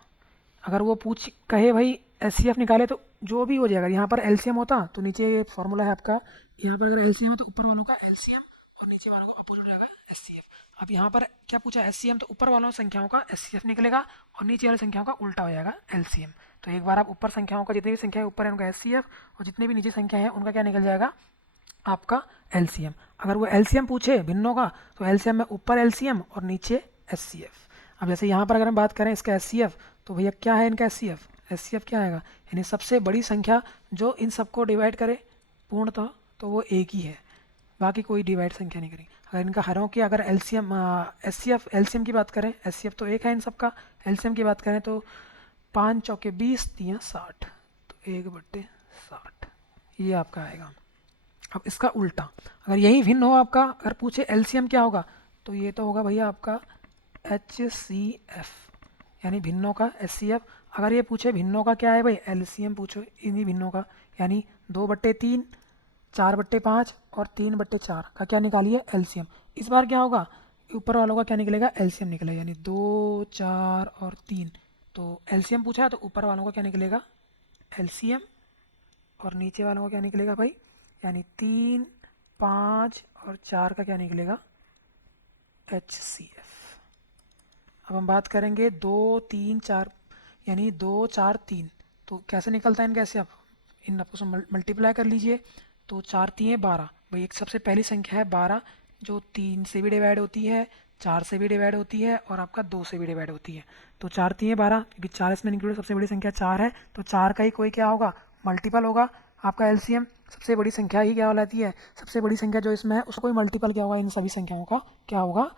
अगर वो पूछ कहे भाई एच सी एफ निकाले तो जो भी हो जाएगा, यहाँ पर एलसीएम होता तो नीचे ये फॉर्मूला है आपका, यहाँ पर अगर एलसीएम है तो ऊपर वालों का एलसीएम और नीचे वालों का अपोजिट रहेगा एच सी एफ। अब यहाँ पर क्या पूछा, एच सी एम, तो ऊपर वालों संख्याओं का एच सी एफ निकलेगा और नीचे वाली संख्याओं का उल्टा हो जाएगा एलसीएम। तो एक बार आप ऊपर संख्याओं का जितनी भी संख्या है ऊपर है उनका एच सी एफ और जितनी भी नीचे संख्या है उनका क्या निकल जाएगा, आपका एलसीएम। अगर वो एलसीएम पूछे भिन्नों का तो एलसीएम में ऊपर एलसीएम और नीचे एचसीएफ। अब जैसे यहाँ पर अगर हम बात करें इसका एचसीएफ, तो भैया क्या है इनका एचसीएफ, एचसीएफ क्या आएगा, यानी सबसे बड़ी संख्या जो इन सबको डिवाइड करे पूर्णतः, तो वो एक ही है, बाकी कोई डिवाइड संख्या नहीं करेगी। अगर इनका हरों की अगर एलसीएम एचसीएफ एलसीएम की बात करें, एचसीएफ तो एक है इन सबका, एलसीएम की बात करें तो 5 चौके 20 3 60, तो 1/60 ये आपका आएगा। अब इसका उल्टा, अगर यही भिन्न हो आपका, अगर पूछे एलसीएम क्या होगा, तो ये तो होगा भैया आपका एच सी एफ, यानी भिन्नों का एच सी एफ। अगर ये पूछे भिन्नों का क्या है भाई, एलसीएम पूछो इन्हीं भिन्नों का, यानी 2/3 4/5 और 3/4 का क्या निकालिए एलसीएम। इस बार क्या होगा, ऊपर वालों का क्या निकलेगा, एलसीएम निकलेगा, यानी 2 4 और 3। तो एलसीएम पूछा है तो ऊपर वालों का क्या निकलेगा एलसीएम और नीचे वालों का क्या निकलेगा भाई, यानी 3 5 और 4 का क्या निकलेगा एच सी एफ। अब हम बात करेंगे 2 3 4, यानी 2 4 3, तो कैसे निकलता है इनका, कैसे आप इन आपको से मल्टीप्लाई कर लीजिए। तो 4 3 12, भाई एक सबसे पहली संख्या है 12 जो 3 से भी डिवाइड होती है, 4 से भी डिवाइड होती है और आपका 2 से भी डिवाइड होती है। तो 4 3 12, क्योंकि 4 इसमें इंक्लूड, सबसे बड़ी संख्या 4 है, तो 4 का ही कोई क्या होगा मल्टीपल होगा आपका एलसीएम। सबसे बड़ी संख्या ही क्या कहलाती है, सबसे बड़ी संख्या जो इसमें है उसका कोई मल्टीपल क्या होगा, इन सभी संख्याओं का क्या होगा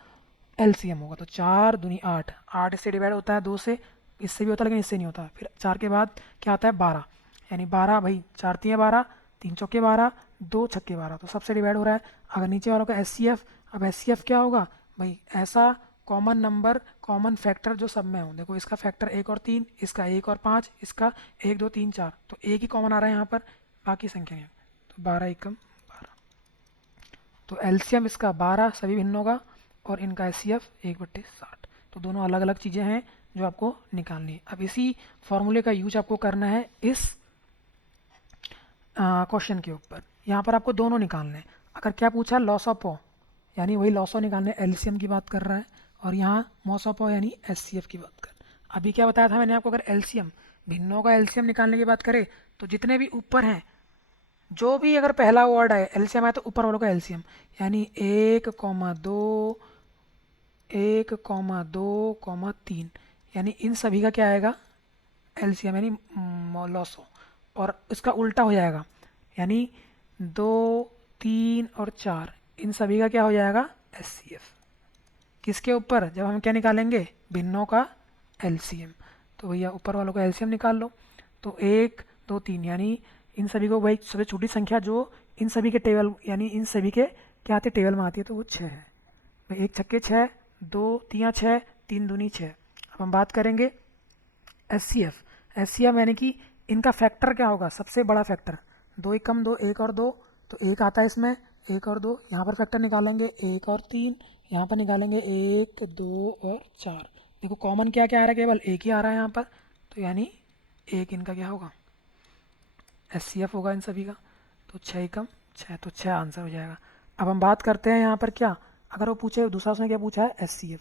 एलसीएम होगा। तो 4 दूनी 8, 8 इससे डिवाइड होता है 2 से, इससे भी होता है लेकिन इससे नहीं होता। फिर 4 के बाद क्या आता है 12, यानी 12 भाई 4 3 12, 3 चौके 12, 2 छक्के 12, तो सबसे डिवाइड हो रहा है। अगर नीचे वालों का एस सी एफ, अब एस सी एफ क्या होगा भाई, ऐसा कॉमन नंबर कॉमन फैक्टर जो सब में हो, देखो इसका फैक्टर 1 और 3, इसका 1 और 5, इसका 1 2 3 4, तो एक ही कॉमन आ रहा है यहाँ पर, बाकी संख्या है। तो 12 एकम 12, तो एलसीएम इसका 12 सभी भिन्नों का और इनका एच सी एफ 1/60। तो दोनों अलग अलग चीज़ें हैं जो आपको निकालनी है। अब इसी फॉर्मूले का यूज आपको करना है इस क्वेश्चन के ऊपर। यहाँ पर आपको दोनों निकालने हैं। अगर क्या पूछा लॉस ऑफ ओ, यानी वही लॉस ऑफ निकालने, एलसीएम की बात कर रहा है, और यहाँ मॉस ऑफ ओ यानी एचसीएफ की बात कर। अभी क्या बताया था मैंने आपको, अगर एलसीएम भिन्नों का एलसीएम निकालने की बात करें तो जितने भी ऊपर हैं, जो भी अगर पहला वर्ड है एलसीएम है तो ऊपर वालों का एलसीएम, यानी 1,2,1,2,3, यानी इन सभी का क्या आएगा एलसीएम, यानी लॉसो। और इसका उल्टा हो जाएगा, यानी 2 3 और 4, इन सभी का क्या हो जाएगा एच सी एफ। किसके ऊपर, जब हम क्या निकालेंगे भिन्नों का एलसीएम, तो भैया ऊपर वालों का एलसीएम निकाल लो। तो 1 2 3, यानी इन सभी को भाई सबसे छोटी संख्या जो इन सभी के टेबल, यानी इन सभी के क्या आती है टेबल में आती है, तो वो 6 है भाई। 1 छक्के 6, 2 3 6, 3 दूनी 6। अब हम बात करेंगे H C F, H C F यानी कि इनका फैक्टर क्या होगा, सबसे बड़ा फैक्टर, 2 एकम 2, 1 और 2, तो 1 आता है इसमें, 1 और 2, यहाँ पर फैक्टर निकालेंगे 1 और 3, यहाँ पर निकालेंगे 1 2 और 4। देखो कॉमन क्या क्या आ रहा है, केवल एक ही आ रहा है यहाँ पर, तो यानी एक इनका क्या होगा एच सी एफ होगा इन सभी का। तो 6 एकम 6, तो 6 आंसर हो जाएगा। अब हम बात करते हैं यहाँ पर क्या, अगर वो पूछे दूसरा, उसने क्या पूछा है एच सी एफ।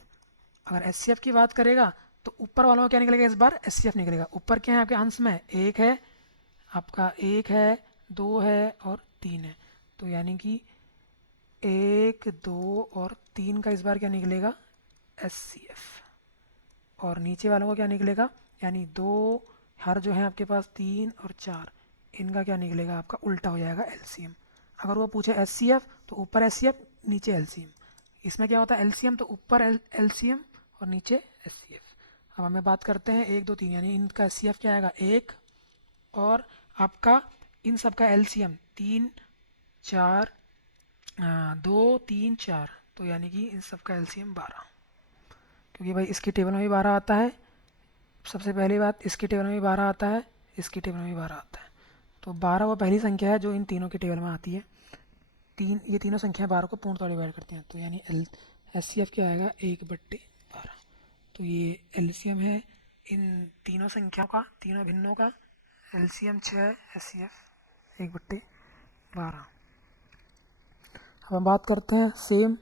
अगर एच सी एफ की बात करेगा तो ऊपर वालों का क्या निकलेगा, इस बार एच सी एफ निकलेगा। ऊपर क्या है आपके अंश में, एक है आपका, 1 है 2 है और 3 है, तो यानी कि 1 2 और 3 का इस बार क्या निकलेगा एच सी एफ। और नीचे वालों का क्या निकलेगा, यानी 2 हर जो है आपके पास 3 और 4, इनका क्या निकलेगा आपका उल्टा हो जाएगा एलसीएम। अगर वो पूछे एच सी एफ तो ऊपर एच सी एफ नीचे एलसीएम। इसमें क्या होता है एलसीएम तो ऊपर एलसीएम और नीचे एच सी एफ। अब हमें बात करते हैं 1 2 3, यानी इनका एच सी एफ क्या आएगा 1, और आपका इन सब का एलसीएम 3 4, 2 3 4, तो यानी कि इन सब का एलसीएम 12, क्योंकि भाई इसकी टेबल में भी 12 आता है। सबसे पहली बात, इसकी टेबल में भी 12 आता है, इसकी टेबल में भी 12 आता है, तो 12 वो पहली संख्या है जो इन तीनों की टेबल में आती है। ये तीनों संख्या 12 को पूर्णतः डिवाइड करते हैं, तो यानी एल एच सी एफ क्या आएगा 1/12। तो ये एलसीएम है इन तीनों संख्याओं का, तीनों भिन्नों का एलसीएम 6, एचसीएफ 1/12। अब हम बात करते हैं सेम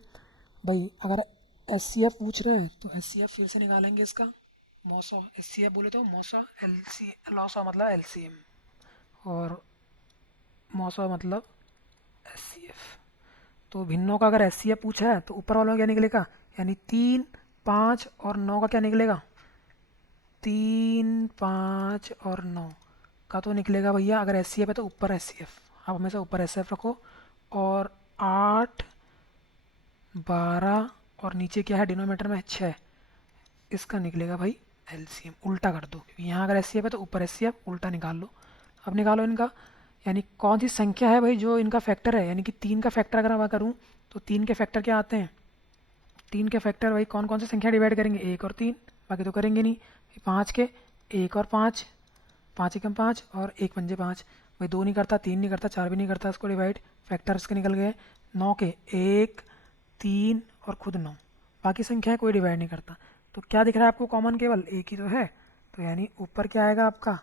भाई, अगर एचसीएफ पूछ रहे हैं तो एचसीएफ फिर से निकालेंगे इसका मौसो। एचसीएफ बोले तो मौसो, एलसी लौसो मतलब एलसीएम, और मौसो मतलब एचसीएफ। तो भिन्नों का अगर एचसीएफ पूछा है तो ऊपर वालों का क्या निकलेगा, यानी 3, 5 और 9 का क्या निकलेगा, 3, 5 और 9 का तो निकलेगा भैया। अगर एचसीएफ है तो ऊपर एचसीएफ, आप हमेशा ऊपर एचसीएफ रखो। और 8, 12 और नीचे क्या है डिनोमीटर में 6, इसका निकलेगा भाई एलसीएम। उल्टा कर दो, क्योंकि यहाँ अगर एचसीएफ है तो ऊपर एचसीएफ, उल्टा निकाल लो। अब निकालो इनका, यानी कौन सी संख्या है भाई जो इनका फैक्टर है, यानी कि 3 का फैक्टर अगर मैं करूँ तो 3 के फैक्टर क्या आते हैं, 3 के फैक्टर भाई कौन कौन सी संख्या डिवाइड करेंगे, 1 और 3, बाकी तो करेंगे नहीं। 5 के 1 और 5, 5 एकम 5 और 1 पंजे 5, भाई 2 नहीं करता, 3 नहीं करता, 4 भी नहीं करता, इसको डिवाइड, फैक्टर इसके निकल गए। 9 के 1, 3 और खुद 9, बाकी संख्याएं कोई डिवाइड नहीं करता। तो क्या दिख रहा है आपको, कॉमन केवल एक ही तो है। तो यानी ऊपर क्या आएगा आपका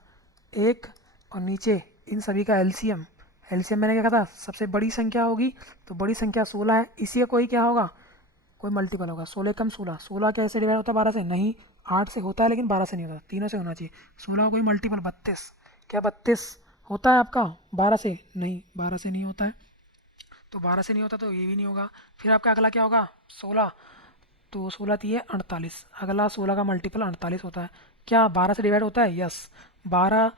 1, और नीचे इन सभी का एलसीएम। एलसीएम मैंने क्या कहा था, सबसे बड़ी संख्या होगी, तो बड़ी संख्या 16 है, इसी का कोई क्या होगा, कोई मल्टीपल होगा। 16 कम 16, 16 कैसे डिवाइड होता है 12 से, नहीं 8 से होता है, लेकिन 12 से नहीं होता, तीनों से होना चाहिए। 16 का कोई मल्टीपल 32, क्या 32 होता है आपका 12 से, नहीं 12 से नहीं होता है। तो 12 से नहीं होता तो ये भी नहीं होगा। फिर आपका अगला क्या होगा 16, तो 16 थी है 48, अगला 16 का मल्टीपल 48 होता है। क्या 12 से डिवाइड होता है, यस। 12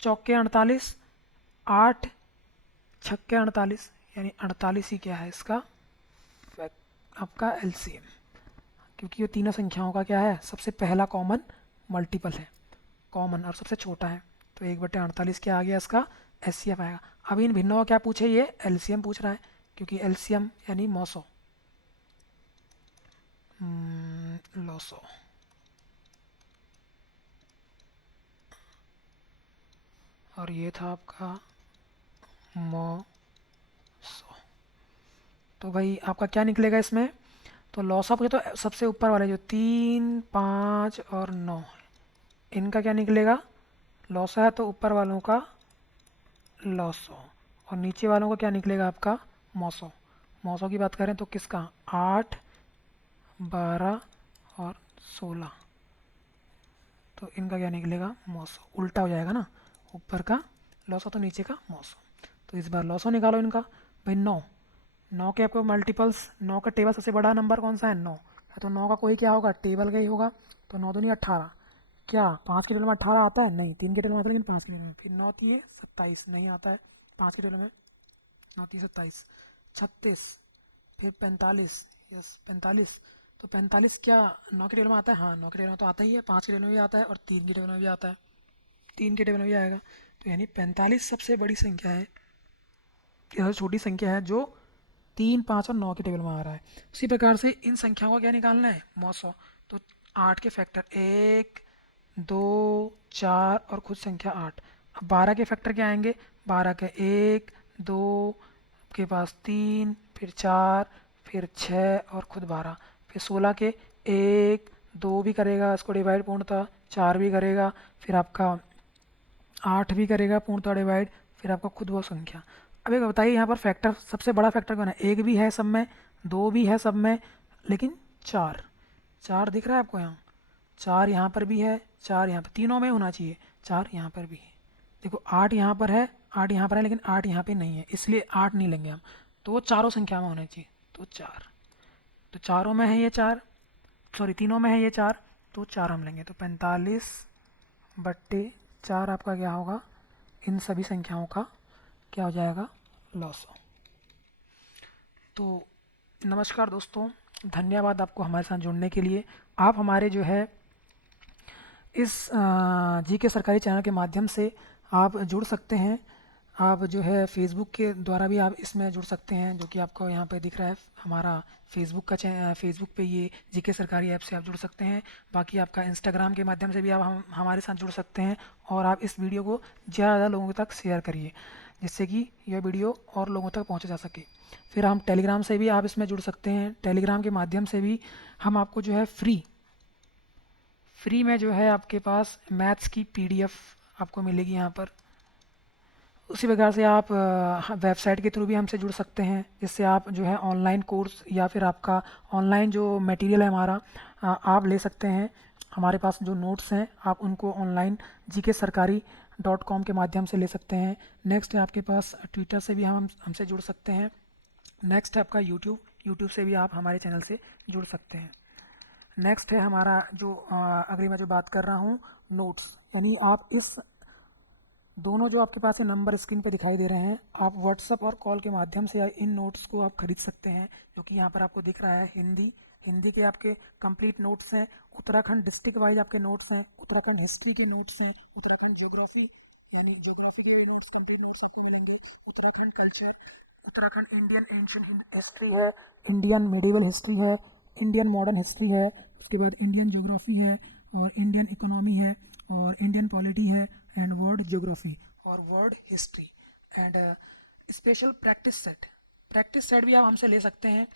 चौके 48, 8 छक्के 48, यानी 48 ही क्या है इसका आपका एलसीएम, क्योंकि ये तीनों संख्याओं का क्या है, सबसे पहला कॉमन मल्टीपल है, कॉमन और सबसे छोटा है। तो 1/48 क्या आ गया इसका एचसीएफ आएगा। अब इन भिन्नों का क्या पूछे, ये एलसीएम पूछ रहा है, क्योंकि एलसीएम यानी मौसो, लॉसो। और ये था आपका मौसो। तो भाई आपका क्या निकलेगा इसमें, तो लॉस ऑफ, तो सबसे ऊपर वाले जो 3, 5 और 9, इनका क्या निकलेगा, लॉस है तो ऊपर वालों का लॉसो, और नीचे वालों का क्या निकलेगा आपका मौसो। मौसो की बात करें तो किसका, 8, 12 और 16, तो इनका क्या निकलेगा मौसो, उल्टा हो जाएगा ना, ऊपर का लॉसो तो नीचे का मौसो। तो इस बार लॉसो निकालो इनका भाई। 9, 9 के आपको मल्टीपल्स, 9 का टेबल सबसे बड़ा नंबर कौन सा है 9, तो 9 का कोई क्या होगा टेबल का ही होगा। तो 9 दूनी 18, क्या 5 के टेबल में 18 आता है, नहीं 3 के टेबल में आता है, लेकिन 5 के टेबल में। फिर 9 तीन 27 नहीं आता है 5 के टेबल में, 9 तीन 27, 36, फिर 45, यस 45। तो 45 क्या 9 के टेबल में आता है, हाँ 9 के टेबल में तो आता ही है, 5 के टेबल में भी आता है और 3 के टेबल में भी आता है, 3 के टेबल में भी आएगा। तो यानी 45 सबसे बड़ी संख्या है, यह छोटी संख्या है जो 3, 5 और 9 के टेबल में आ रहा है। उसी प्रकार से इन संख्याओं को क्या निकालना है मौसो। तो 8 के फैक्टर 1, 2, 4 और खुद संख्या 8। अब 12 के फैक्टर क्या आएंगे, 12 के 1, 2 के पास 3, फिर 4, फिर 6 और खुद 12, फिर 16 के 1, 2 भी करेगा इसको डिवाइड पूर्णतः, 4 भी करेगा, फिर आपका 8 भी करेगा पूर्णतः डिवाइड, फिर आपका खुद वो संख्या। अब एक बताइए यहाँ पर फैक्टर सबसे बड़ा फैक्टर कौन है, एक भी है सब में, दो भी है सब में, लेकिन 4, 4 दिख रहा है आपको यहाँ, 4 यहाँ पर भी है, 4 यहाँ पर, तीनों में होना चाहिए, 4 यहाँ पर भी है। देखो 8 यहाँ पर है, 8 यहाँ पर है, लेकिन 8 यहाँ पे नहीं है, इसलिए 8 नहीं लेंगे हम। तो वो चारों संख्या में होना चाहिए, तो 4, तो चारों में है ये 4, सॉरी तीनों में है ये 4, तो 4 हम लेंगे। तो 45/4 आपका क्या होगा, इन सभी संख्याओं का क्या हो जाएगा लॉस। तो नमस्कार दोस्तों, धन्यवाद आपको हमारे साथ जुड़ने के लिए। आप हमारे जो है इस जीके सरकारी चैनल के माध्यम से आप जुड़ सकते हैं। आप जो है फेसबुक के द्वारा भी आप इसमें जुड़ सकते हैं, जो कि आपको यहाँ पे दिख रहा है हमारा फेसबुक का फेसबुक पे ये जीके सरकारी ऐप से आप जुड़ सकते हैं। बाकी आपका इंस्टाग्राम के माध्यम से भी आप हमारे साथ जुड़ सकते हैं। और आप इस वीडियो को ज़्यादा लोगों तक शेयर करिए, जिससे कि यह वीडियो और लोगों तक पहुँचा जा सके। फिर हम टेलीग्राम से भी आप इसमें जुड़ सकते हैं। टेलीग्राम के माध्यम से भी हम आपको जो है फ्री में जो है आपके पास मैथ्स की पीडीएफ आपको मिलेगी यहाँ पर। उसी प्रकार से आप वेबसाइट के थ्रू भी हमसे जुड़ सकते हैं, जिससे आप जो है ऑनलाइन कोर्स या फिर आपका ऑनलाइन जो मटेरियल है हमारा आप ले सकते हैं। हमारे पास जो नोट्स हैं आप उनको ऑनलाइन gkserkari.com के माध्यम से ले सकते हैं। नेक्स्ट है आपके पास ट्विटर से भी हम हमसे जुड़ सकते हैं। नेक्स्ट है आपका यूट्यूब से भी आप हमारे चैनल से जुड़ सकते हैं। नेक्स्ट है हमारा जो अगली मैं जो बात कर रहा हूँ नोट्स, यानी आप इस दोनों जो आपके पास ये नंबर स्क्रीन पे दिखाई दे रहे हैं, आप व्हाट्सअप और कॉल के माध्यम से इन नोट्स को आप खरीद सकते हैं, जो कि यहाँ पर आपको दिख रहा है। हिंदी के आपके कंप्लीट नोट्स हैं, उत्तराखंड डिस्ट्रिक्ट वाइज आपके नोट्स हैं, उत्तराखंड हिस्ट्री के नोट्स हैं, उत्तराखंड ज्योग्राफी यानी ज्योग्राफी के नोट्स कंप्लीट नोट्स आपको मिलेंगे, Uttarakhand culture, Uttarakhand Indian ancient history है, इंडियन मेडिवल हिस्ट्री है, इंडियन मॉडर्न हिस्ट्री है, उसके बाद इंडियन ज्योग्राफी है, और इंडियन इकोनॉमी है, और इंडियन पॉलिटी है, एंड वर्ल्ड ज्योग्राफी और world history, and special practice set भी आप हमसे ले सकते हैं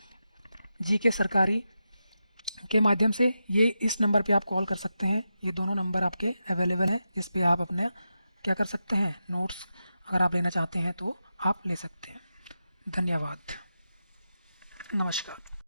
जीके सरकारी के माध्यम से। ये इस नंबर पे आप कॉल कर सकते हैं, ये दोनों नंबर आपके अवेलेबल हैं, जिस पे आप अपने क्या कर सकते हैं, नोट्स अगर आप लेना चाहते हैं तो आप ले सकते हैं। धन्यवाद, नमस्कार।